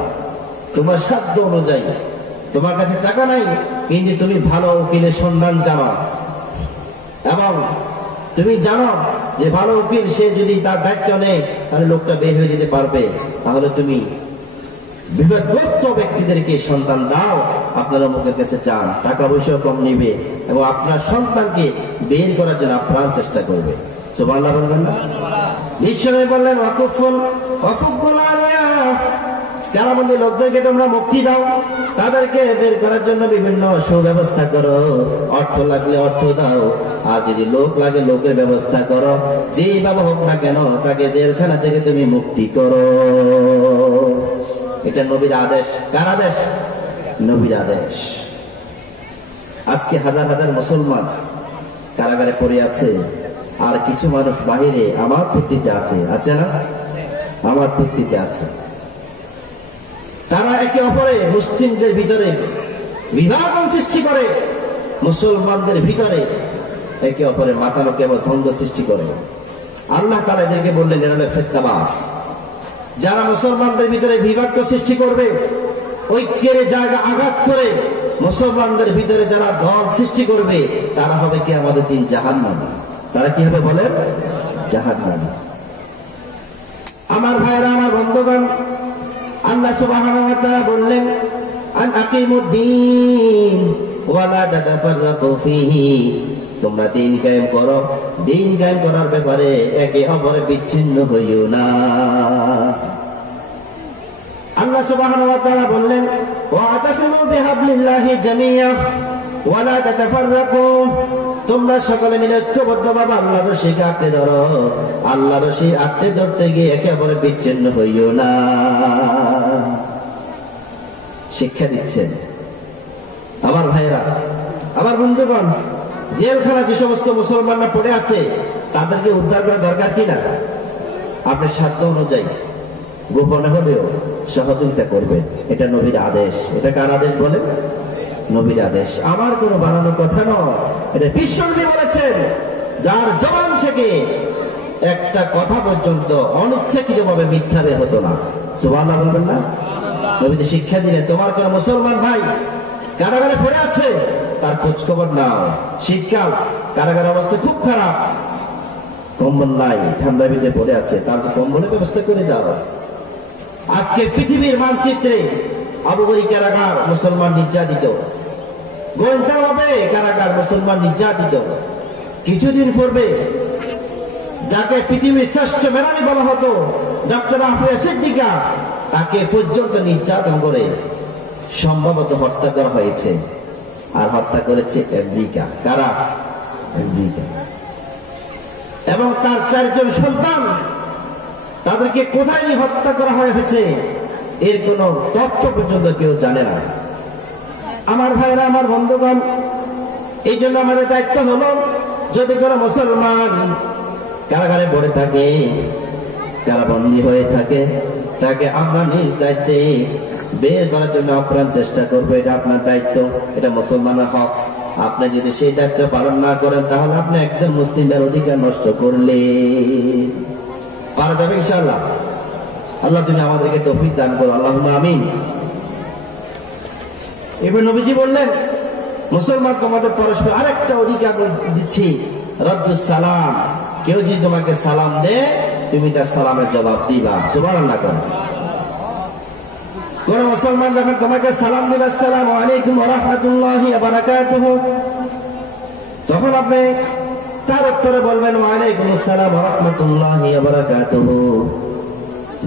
তোমার সাধ্য অনুযায়ী। তোমার কাছে টাকা নাই, কিন্তু তুমি ভালো উকিলের সন্ধান জানো, এবং তুমি জানো যে ভালো উকিল সে যদি তার দায়িত্ব নেয় তাহলে লোকটা বের হয়ে যেতে পারবে, তাহলে তুমি বিপদগ্রস্ত ব্যক্তিদেরকে সন্তান দাও, আপনারা মুখের কাছে চান, টাকা পয়সা কম নিবে, এবং আপনার সন্তানকে বের করার জন্য আপ্রাণ চেষ্টা করবে। সুবহানাল্লাহ বলবেন না? নিশ্চয় বললেন, কারাবন্দী লোকদেরকে তোমরা মুক্তি দাও, তাদেরকে বের করার জন্য বিভিন্ন সুব্যবস্থা করো, অর্থ লাগলে অর্থ দাও, আর যদি লোক লাগে লোকের ব্যবস্থা করো, যেভাবে হোক না কেন তাকে জেলখানা থেকে তুমি মুক্তি করো। এটা নবীর আদেশ। কার আদেশ? নবীর আদেশ। আজকে হাজার হাজার মুসলমান কারাগারে পড়ে আছে, আর কিছু মানুষ বাহিরে আমার ভিত্তিতে আছে, আছে না? আমার ভিত্তিতে আছে। তারা একে অপরে মুসলিমদের ভিতরে বিভাজন সৃষ্টি করে, মুসলমানদের ভিতরে একে অপরে মাতানোকে এবং দ্বন্দ্ব সৃষ্টি করে। আল্লাহ তাআলা এদেরকে বললেন, এরা হলো ফিতনাবাজ। যারা মুসলমানদের ভিতরে বিভাগ সৃষ্টি করবে, ঐক্যের জায়গা আঘাত করে মুসলমানদের ভিতরে যারা দল সৃষ্টি করবে, তারা হবে কি আমাদের দিন জাহান্নামী। তারা কি হবে বলেন? জাহান্নামী। আমার ভাইরা, আমার বন্ধুগণ, আল্লাহ সুবহানাহু ওয়া তাআলা বললেন, আন আকিমুদ্দীন ওয়া লা তাতাফাররাকু ফীহি, তোমরা দিন কায়েম করো, দিন কায়েম করার ব্যাপারে একে অপরে বিচ্ছিন্ন হইও না। আল্লাহ সুবহানাহু ওয়া তাআলা বললেন, ওয়া আতাসিমু বিহাবলিল্লাহি জামিয়া ওয়া লা তাতাফাররাকু, তোমরা সকলে মিলে ঐক্যবদ্ধভাবে আল্লাহর রশিকে আঁকড়ে ধরো। আল্লাহর রশি আঁকড়ে ধরতে গিয়ে একেবারে বিচ্ছিন্ন হইও না। শিক্ষা দিচ্ছেন আমার ভাইরা, আমার বন্ধুগণ। জেলখানা যে সমস্ত মুসলমানরা পড়ে আছে তাদেরকে উদ্ধার করা দরকার কিনা? আপনার সাধ্য অনুযায়ী গোপনে হলেও সহযোগিতা করবেন। এটা নবীর আদেশ। এটা কার আদেশ বলেন? নবীর আদেশ। আমার কোনো বানানোর কথা নয়, এটা বিশ্বনবী বলেছেন। যার জবান থেকে একটা কথা পর্যন্ত অনিচ্ছাকৃতভাবে মিথ্যা বের হতো না। সুবহানাল্লাহ বলবেন না? নবীজি শিক্ষা দিলেন, তোমার কোন মুসলমান ভাই কারাগারে পড়ে আছে, তার খোঁজ খবর নাও। শীতকাল, কারাগারের অবস্থা খুব খারাপ, কম্বল নাই, ঠান্ডা ভিতরে পড়ে আছে, তার কম্বলের ব্যবস্থা করে যাও। আজকে পৃথিবীর মানচিত্রে আবু বকর কারাগার মুসলমান নির্যাতিত, গোয়েন্দাভাবে কারাগার মুসলমান নির্যাতিত। কিছুদিন পূর্বে যাকে পৃথিবীর শ্রেষ্ঠ মেধাবী বলা হতো, ডক্টর আফরিয়া সিদ্দিকা, তাকে পর্যন্ত নির্যাতন করে সম্ভবত হত্যা করা হয়েছে। আর হত্যা করেছে আমেরিকা। কারা? আমেরিকা। এবং তার 4 জন সন্তান, তাদেরকে কোথায় হত্যা করা হয়েছে এর কোন তথ্য পর্যন্ত কেউ জানে না। আমার ভাইরা, আমার বন্ধুগণ, এই জন্য আমাদের দায়িত্ব হলো, যদি কোনো মুসলমান কারাগারে পড়ে থাকে, কারাবন্দী হয়ে থাকে, তাকে আমরা নিজ দায়িত্বে বের করার জন্য আপ্রাণ চেষ্টা করবো। এটা আপনার দায়িত্ব, এটা মুসলমানের হক। আপনি যদি সেই দায়িত্ব পালন না করেন, তাহলে আপনি একজন মুসলিমের অধিকার নষ্ট করলে পারা যাবে ইনশাআল্লাহ। আল্লাহ তুমি আমাদেরকে তৌফিক দান করো, আল্লাহুম্মা আমিন। এবার নবীজি বললেন, মুসলমান তোমাদের পরস্পর আরেকটা অধিকার দিচ্ছি, রদ্দুস সালাম। কেউ যদি তোমাকে সালাম দেয়, তুমি তার সালামের জবাব দিবা। সুবহানাল্লাহ। কোন মুসলমান যখন তোমাকে সালাম দিবে, আসসালামু আলাইকুম ওয়া রাহমাতুল্লাহি ওয়া বারাকাতুহু, তখন আপনি তার উত্তরে বলবেন ওয়া আলাইকুম আসসালাম ওয়া রাহমাতুল্লাহি ওয়া বারাকাতুহু।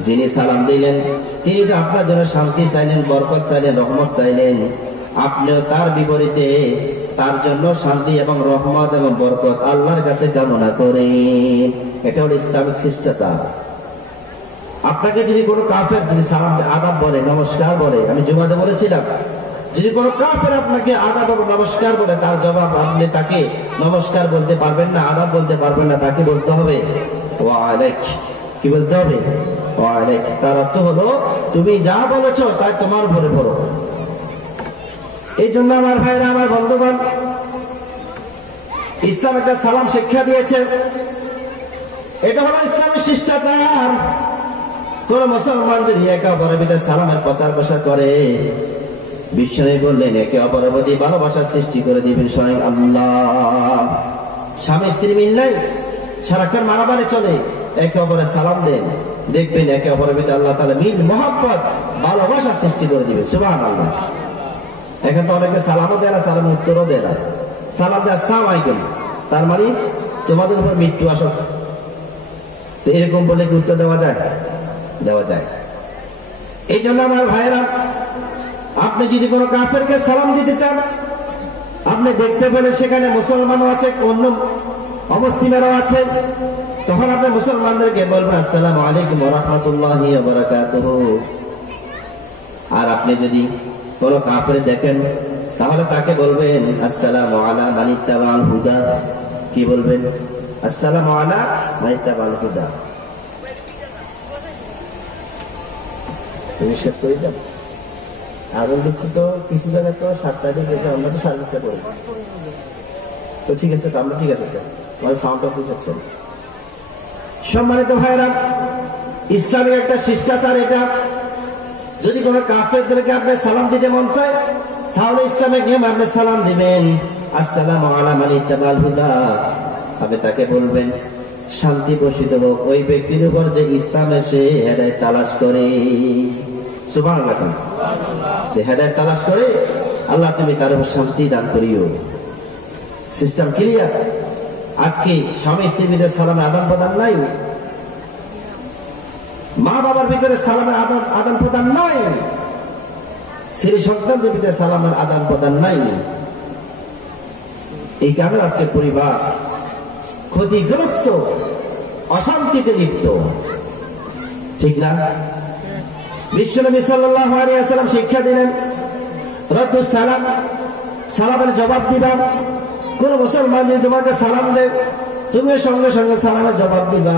যিনি সালাম দিলেন তিনি তো আপনার জন্য শান্তি চাইলেন, বরকত চাইলেন, রহমত চাইলেন। আপনিও তার বিপরীতে তার জন্য শান্তি এবং রহমত এবং বরকত আল্লাহর কাছে কামনা করেন। এটা হলো ইসলামিক শিষ্টাচার। আপনাকে যদি কোনো কাফের যদি সালাম আদাব বলে, নমস্কার বলে, আমি জুমাতে বলেছিলাম, যদি কোনো কাফের আপনাকে আদাব এবং নমস্কার বলে, তার জবাব আপনি তাকে নমস্কার বলতে পারবেন না, আদাব বলতে পারবেন না, তাকে বলতে হবে ওয়া আলাইক। কি বলতে হবে? ওয়া আলাইক। তার অর্থ হলো তুমি যা বলেছো তাই তোমার উপরে বলো। এই জন্য আমার ভাইরা, আমার বন্ধুগণ, ইসলাম একটা সালাম শিক্ষা দিয়েছে। এটা হলো ইসলামের শিষ্টাচার। কোন মুসলমান যদি একে অপরের ভিতরে সালামের প্রচার প্রসার করে, বিশ্বনবী বললেন, একে অপরের প্রতি ভালোবাসার সৃষ্টি করে দিবেন স্বয়ং আল্লাহ। স্বামী স্ত্রী মিল নাই, সারাক্ষণ মারামারি চলে, একে অপরের সালাম দেন, দেখবেন একে অপরের ভিতরে আল্লাহ তাআলা মিল, মহব্বত, ভালোবাসার সৃষ্টি করে দিবে। সুবহানাল্লাহ। এখন তো অনেকে সালামও দেয় না, সালাম উত্তরও দেয় না। সালাম দেয় আসসালামু আলাইকুম, তার মানে তোমাদের উপর মৃত্যু আসুক। তো এরকম বলে কি উত্তর দেওয়া যায়? দেওয়া যায়। এই জন্য আমার ভাইয়েরা, আপনি যদি কোনো কাফেরকে সালাম দিতে চান, আপনি দেখতে পেলেন সেখানে মুসলমানও আছে, অন্য অমুসলিমেরও আছে, তখন আপনি মুসলমানদেরকে বলবেন আসসালামু আলাইকুম ওয়া রাহমাতুল্লাহি ওয়া বারাকাতুহু। আর আপনি যদি কোনো কাফের দেখেন, তাহলে তাকে বলবেন আসসালামু আলা মান ইত্তাবাল হুদা। কি বলবেন? আসসালামু আলা মান ইত্তাবাল হুদা। নিষেধ করে দেন। আগুন দিচ্ছি তো কিছু জায়গায় তো 7টা দিকে গেছে, আমরা তো 7:30 করি। তো ঠিক আছে, তো আমরা ঠিক আছে, আমাদের সাউন্ডটা বুঝাচ্ছেন। সম্মানিত ভাইরা, ইসলামের একটা শিষ্টাচার এটা। যদি কোনো কাফেরদেরকে আপনি সালাম দিতে মন চায়, তাহলে ইসলামের নিয়ম আপনি সালাম দিবেন আসসালামু আলা মান ইত্তাবাল হুদা। আপনি তাকে বলবেন শান্তি বর্ষিত হোক ওই ব্যক্তির উপর যে ইসলামে সে হেদায়েত তালাশ করে। সুবহানাল্লাহ। যে হেদায়েত তালাশ করে, আল্লাহ তুমি তার উপর শান্তি দান করিও। System clear. আজকে স্বামী স্ত্রীর ভিতরে সালামের আদান প্রদান নাই, মা বাবার ভিতরে সালামের আদান প্রদান নাই, স্ত্রী সন্তানদের ভিতরে সালামের আদান প্রদান নাই। এই কারণে আজকে পরিবার ক্ষতিগ্রস্ত, অশান্তিতে লিপ্ত, ঠিক না? বিশ্বনবী সাল্লাল্লাহু আলাইহি ওয়াসাল্লাম শিক্ষা দিলেন রদ্দুস সালাম, সালামের জবাব দিবা। কোন মুসলমান যদি তোমাকে সালাম দেয় তুমি সঙ্গে সঙ্গে সালামের জবাব দিবা।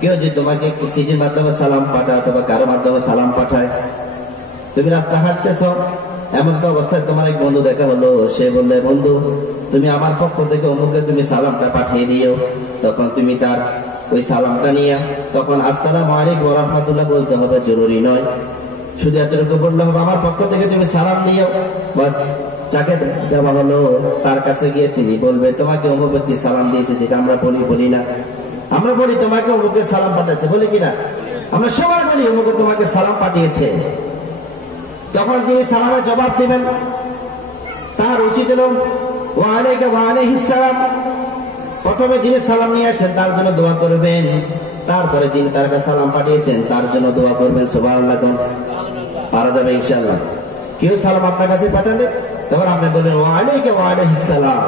কেউ যদি তোমাকে চিঠির মাধ্যমে সালাম পাঠায় অথবা কারো মাধ্যমে সালাম পাঠায়, তুমি রাস্তা হাঁটতেছ, এমন তো অবস্থায় তোমার এক বন্ধু দেখা হলো, সে বললে বন্ধু তুমি আমার পক্ষ থেকে অমুকে তুমি সালামটা পাঠিয়ে দিও, তখন তুমি তার ওই সালামটা নিয়ে তখন আসসালামু আলাইকুম ওয়া রাহমাতুল্লাহ বলতে হবে, জরুরি নয়। শুধু এতটুকু বললে হবে আমার পক্ষ থেকে তুমি সালাম দিও, বাস যাকে দেওয়া হলো তার কাছে গিয়ে তিনি বলবে তোমাকে অমুক ব্যক্তি সালাম দিয়েছে, যেটা আমরা বলি না। আমরা বলি তোমাকে অমুকে সালাম পাঠিয়েছে, বলি কিনা? আমরা সবাই বলি অমুকে তোমাকে সালাম পাঠিয়েছে। তখন যিনি সালামের জবাব দিবেন তার উচিত হল ওয়া আলাইকা ওয়া আলাইহিস সালাম। প্রথমে যিনি সালাম নিয়ে আসেন তার জন্য দোয়া করবেন, তারপরে যিনি তার কাছে সালাম পাঠিয়েছেন তার জন্য দোয়া করবেন। সুবহানাল্লাহ। পারা যাবে ইনশাআল্লাহ। কেউ সালাম আপনার কাছে পাঠালে তখন আপনি বলবেন ওয়া আলাইকা ওয়া আলাইহিস সালাম,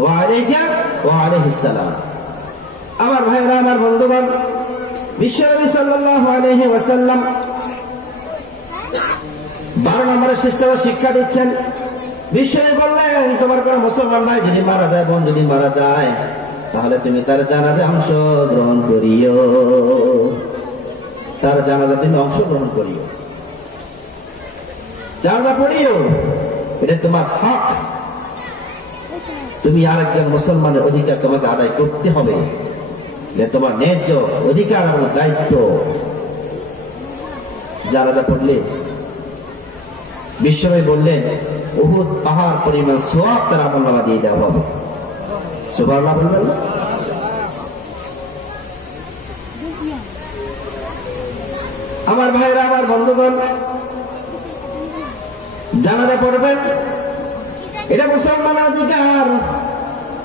ওয়া আলাইকা ওয়া আলাইহিস সালাম। আমার ভাইরা, আমার বন্ধুগণ, বিশ্বনবী সাল্লাল্লাহু আলাইহি ওয়াসাল্লাম 12 নম্বরের শিক্ষা দিচ্ছেন। বিশ্বনবী বললেন তোমার কোন মুসলমান ভাই যদি মারা যায়, বোন যদি মারা যায়, তাহলে তুমি তার জানাজায় অংশগ্রহণ করিও, তার জানাজায় তুমি অংশগ্রহণ করিও, জানাজা পড়িও, এটা তোমার হক। তুমি আরেকজন মুসলমানের অধিকার তোমাকে আদায় করতে হবে, এটা তোমার ন্যায্য অধিকার এবং দায়িত্ব। জানাজা পড়লে বিশ্বনবী বললেন উহুদ পাহাড় পরিমাণ সওয়াব তার আমলনামা দিয়ে দেওয়া হবে। সুবহানাল্লাহ বলবেন। আমার ভাইরা, আমার বন্ধুগণ, জানাজা পড়বেন, এটা মুসলমানের অধিকার।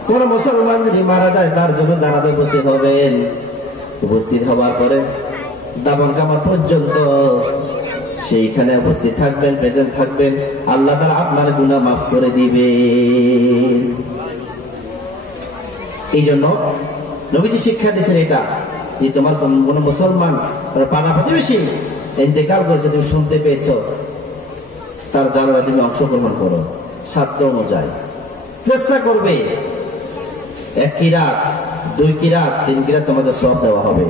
কোন মুসলমান যদি মারা যায় তার জন্য জানাজা উপস্থিত হবেন। উপস্থিত হওয়ার পরে দাফন কাফন পর্যন্ত সেইখানে উপস্থিত থাকবেন, প্রেজেন্ট থাকবেন। আল্লাহ তাআলা আপনার গুনাহ মাফ করে দিবে। এই জন্য নবীজি শিক্ষা দিয়েছেন এটা, যে তোমার কোন মুসলমান পাড়া প্রতিবেশী ইন্তেকাল করেছে, তুমি শুনতে পেয়েছো, তার জানাজা তুমি অংশগ্রহণ করো সাধ্য অনুযায়ী। চেষ্টা করবে 1 কিরাত, 2 কিরাত, 3 কিরাত তোমাকে সওয়াব দেওয়া হবে।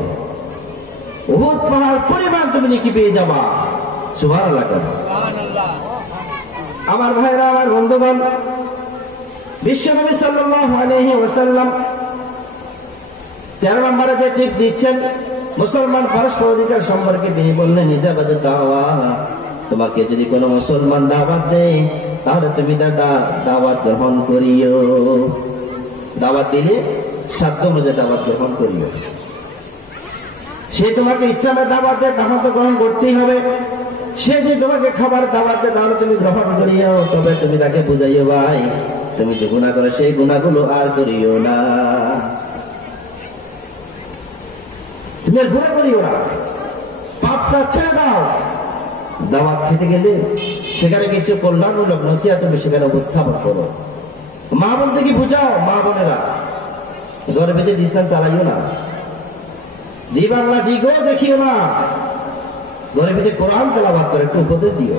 উহুদ পাহাড় পরিমাণ তুমি নেকি পেয়ে যাবা। সুবহানাল্লাহ। আমার ভাইরা, আমার বন্ধুগণ, বিশ্বনবী সাল্লাল্লাহু আলাইহি ওয়াসাল্লাম 13 নম্বরে যে টিপ দিচ্ছেন মুসলমান পরস্পর অধিকার সম্পর্কে, তিনি বললেন ইজাবাতুদ দাওয়া। তোমাকে যদি কোনো মুসলমান দাওয়াত দেয় তাহলে তুমি তার দাওয়াত গ্রহণ করিও। দাওয়াত দিলে সাধ্য অনুযায়ী দাওয়াত গ্রহণ করিও। সে তোমাকে ইসলামের দাওয়াত দেয় তখন তো গ্রহণ করতেই হবে। সে যদি তোমাকে খাবার দাওয়াত দেয় তাহলে তুমি গ্রহণ করিও। তবে তুমি তাকে বুঝাইও ভাই তুমি যে গুনাহ করো সেই গুনাহগুলো আর করিও না, তুমি আর গুনাহ করিও না, পাপটা ছেড়ে দাও। দাওয়াত খেতে গেলে সেখানে কিছু কল্যাণমূলক নসিহত তুমি সেখানে উপস্থাপন করো। মা বলতে কি বুঝাও, মা বোনেরা ঘরের ভিতরে ইসলাম চালাইও না, জি বাংলা জি গো দেখিও না, ঘরের ভিতরে কোরআন তেলাওয়াত করে একটু উপদেশ দিও।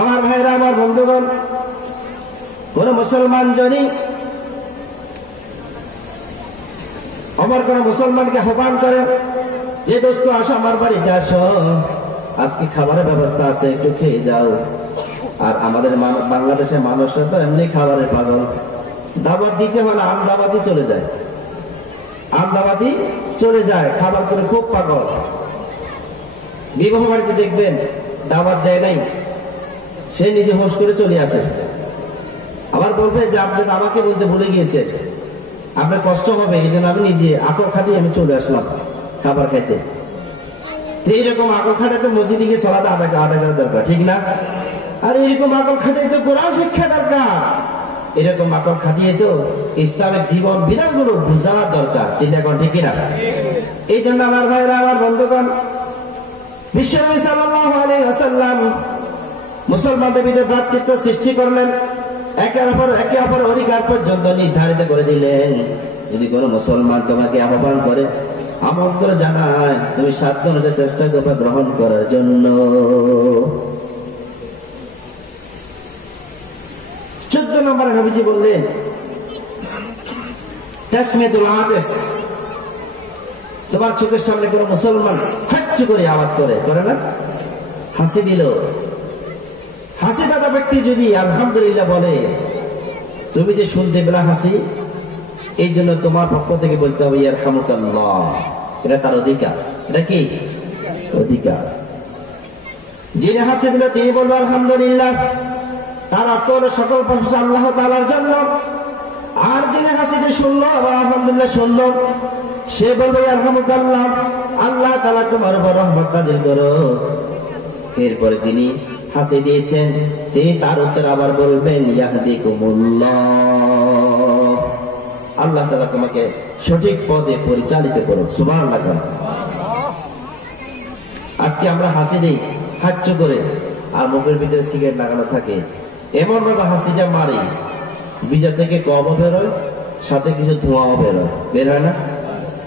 আমার ভাইরা, আমার বন্ধুগণ, কোন মুসলমান যদি আমার কোন মুসলমানকে আহ্বান করে যে দোস্ত আসো আমার বাড়িতে আসো, আজকে খাবারের ব্যবস্থা আছে, একটু খেয়ে যাও। আর আমাদের বাংলাদেশের মানুষরা তো এমনি খাবারের পাগল, দাওয়াত দিতে হলে আমদাবাদি চলে যায়, আমদাবাদি চলে যায়, খাবার করে খুব পাগল। বিবাহ বাড়িতে দেখবেন দাওয়াত দেয় নাই, সে নিজে হোস করে চলে আসে। আবার বলবে যে আপনি আমাকে বলতে ভুলে গিয়েছে, আপনার কষ্ট হবে, এই জন্য আমি নিজে আকর খাটিয়ে আমি চলে আসলাম খাবার খাইতে। এইরকম আকল খাটাতে মসজিদে গিয়ে সালাত আদায় করা দরকার, ঠিক না? আর এরকম আকল খাটিয়ে তো কোরআন শিক্ষা দরকার, এরকম আকল খাটিয়ে তো ইসলামের জীবন বিধানগুলো বুঝার দরকার, চিন্তা করেন, ঠিক না? এই জন্য আমার ভাইরা, আমার বন্ধুগণ, বিশ্বনবী সাল্লাল্লাহু আলাইহি ওয়াসাল্লাম মুসলমানদের ভিতরে ভ্রাতৃত্ব সৃষ্টি করলেন। একে অপর অধিকার পর্যন্ত নির্ধারিত করে দিলেন। যদি কোনো মুসলমান তোমাকে আহ্বান করে, আমন্ত্রণ জানায়, তুমি সাধ্য অনুযায়ী চেষ্টা করবে গ্রহণ করার জন্য। 14 নম্বরে নবীজি বললেন তাসমিয়াতুল আতিস, তোমার চোখের সামনে কোনো মুসলমান হাঁচু করে আওয়াজ করে না, হাসি দিল, হাসি দাদা ব্যক্তি যদি আলহামদুলিল্লাহ বলে, তুমি যে শুনতে পেলা হাসি, এই জন্য তোমার পক্ষ থেকে বলতে হবে ইয়ারহামুকাল্লাহ, এটা তার অধিকার। এটা কি অধিকার? যিনি হাসি দিল তিনি বলবে আলহামদুলিল্লাহ, তার অর্থ হলো সকল প্রশংসা আল্লাহ তাআলার জন্য। আর যিনি হাসিটি শুনলো বা আলহামদুলিল্লাহ শুনলো, সে বলবে ইয়ারহামুকাল্লাহ, আল্লাহ তাআলা তোমার উপর রহমত নাযিল করো। এরপরে যিনি হাসি দিয়েছেন তিনি তার উত্তর আবার বলবেন ইয়াহদিকুমুল্লাহ, আল্লাহ তাআলা তোমাকে সঠিক পথে পরিচালিত করো। সুবহানাল্লাহ। আজকে আমরা হাসি দিই হাঁচু করে, আর মুখের ভিতরে সিগারেট লাগানো থাকে, এমন ভাবে হাসিটা মারি বিজা থেকে কবও বেরোয়, সাথে কিছু ধোঁয়াও বেরোয়, বের হয় না?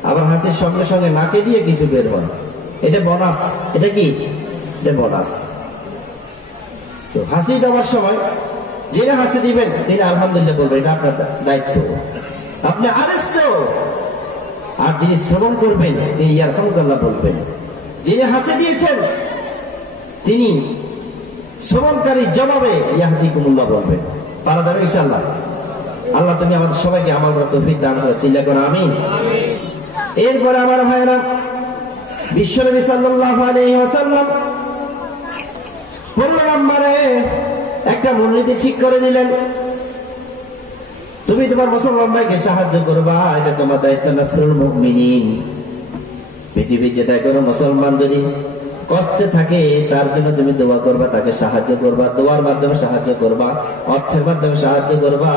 আবার হাসির সঙ্গে সঙ্গে নাকে দিয়ে কিছু বের হয়, এটা বোনাস। এটা কি? এটা বোনাস। তো হাসি দেওয়ার সময় যিনি হাসি দিবেন তিনি আলহামদুলিল্লাহ বলবেন, এটা আপনার দায়িত্ব, আপনি আরেষ্ট। আর যিনি শ্রবণ করবেন তিনি ইয়ারহামুকাল্লাহ বলবেন। যিনি হাসি দিয়েছেন তিনি শ্রবণকারী জবাবে ইয়াহদিকুমুল্লাহ বলবেন। পারা যাবে ইনশাআল্লাহ? আল্লাহ তুমি আমাদের সবাইকে আমল করার তৌফিক দান করো, চিল্লা করো আমিন। এরপরে আমার ভাইরা, বিশ্বনবী সাল্লাল্লাহু আলাইহি ওয়াসাল্লাম 15 নম্বরে একটা মূলনীতি ঠিক করে দিলেন, তুমি তোমার মুসলমান ভাইকে সাহায্য করবা, এটা তোমার দায়িত্ব। নাসরুল মুমিনিন, পৃথিবীর যেটা কোনো মুসলমান যদি কষ্টে থাকে তার জন্য তুমি দোয়া করবা, তাকে সাহায্য করবা, দোয়ার মাধ্যমে সাহায্য করবা, অর্থের মাধ্যমে সাহায্য করবা,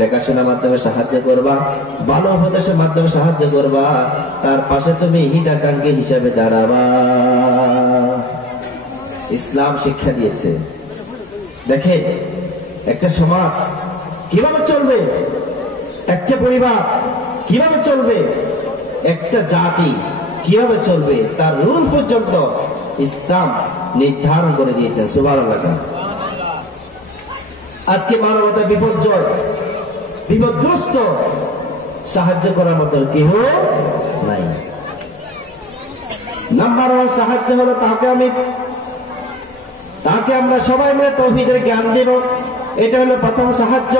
দেখাশোনার মাধ্যমে সাহায্য করবা, ভালো উপদেশের মাধ্যমে সাহায্য করবা, তার পাশে তুমি হিতাকাঙ্ক্ষী হিসাবে দাঁড়াবা। ইসলাম শিক্ষা দিয়েছে। দেখেন একটা সমাজ কিভাবে চলবে, একটা পরিবার কিভাবে চলবে, একটা জাতি কিভাবে চলবে, তার রুল পর্যন্ত ইসলাম নির্ধারণ করে দিয়েছেন। সুবহানাল্লাহ। আজকে মানবতা বিপর্যয়, বিপদগ্রস্ত, সাহায্য করার মতো কেউ নাই। নাম্বার 1 সাহায্য হলো তাকে আমরা সবাই মিলে তাওহীদের জ্ঞান দেব, এটা হলো প্রথম সাহায্য।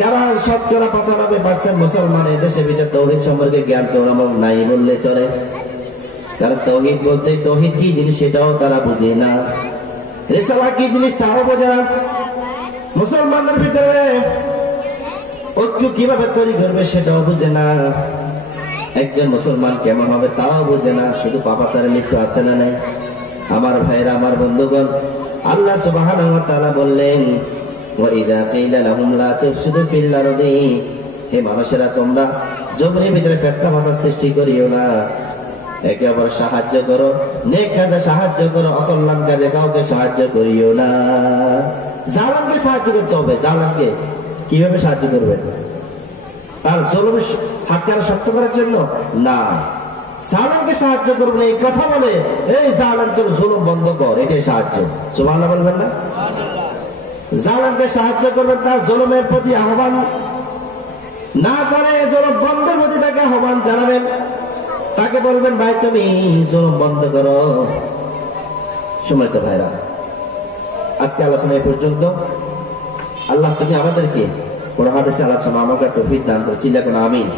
কারণ 95% মুসলমান এদেশের ভিতরে তাওহীদ সম্পর্কে জ্ঞান তো নাই বললে চলে। কারণ তাওহীদ বলতে তাওহীদ কি জিনিস সেটাও তারা বুঝে না, রিসালাত কি জিনিস তাও বোঝে না। মুসলমানদের ভিতরে ঐক্য কিভাবে তৈরি করবে সেটাও বুঝে না, একজন মুসলমান কেমন হবে তাও বুঝে না, শুধু পাপাচারে লিপ্ত আছে না নাই? আমার ভাইরা, আমার বন্ধুগণ, আল্লাহ সুবহানাহু ওয়া তাআলা বললেন ওয়াইযা কিলা লাহুম লা তুফসিদু ফিল আরদি, হে মানুষেরা তোমরা জমিনের ভিতরে ফিতনা ফাসাদ সৃষ্টি করিও না, একে অপর সাহায্য করো, নেক কাজে সাহায্য করো, অকল্যাণ কাজে কাউকে সাহায্য করিও না। জালেমকে সাহায্য করতে হবে। জালেমকে কিভাবে সাহায্য করবেন? তার জুলুম হাতকে শক্ত করার জন্য না, জালেমকে সাহায্য করবেন এই কথা বলে, এই জালেম তোর জুলুম বন্ধ কর, এটাই সাহায্য। সুবহানাল্লাহ বলবেন না? জালেমকে সাহায্য করবেন তার জুলুমের প্রতি আহ্বান না করে, জুলুম বন্ধের প্রতি তাকে আহ্বান জানাবেন, তাকে বলবেন ভাই তুমি জুলুম বন্ধ করো। সম্মানিত ভাইরা, আজকে আলোচনা এই পর্যন্ত। আল্লাহ তুমি আমাদেরকে কোরআন হাদিসে আলোচনা আমাকে তৌফিক দান করো, চিল্লা করো আমিন।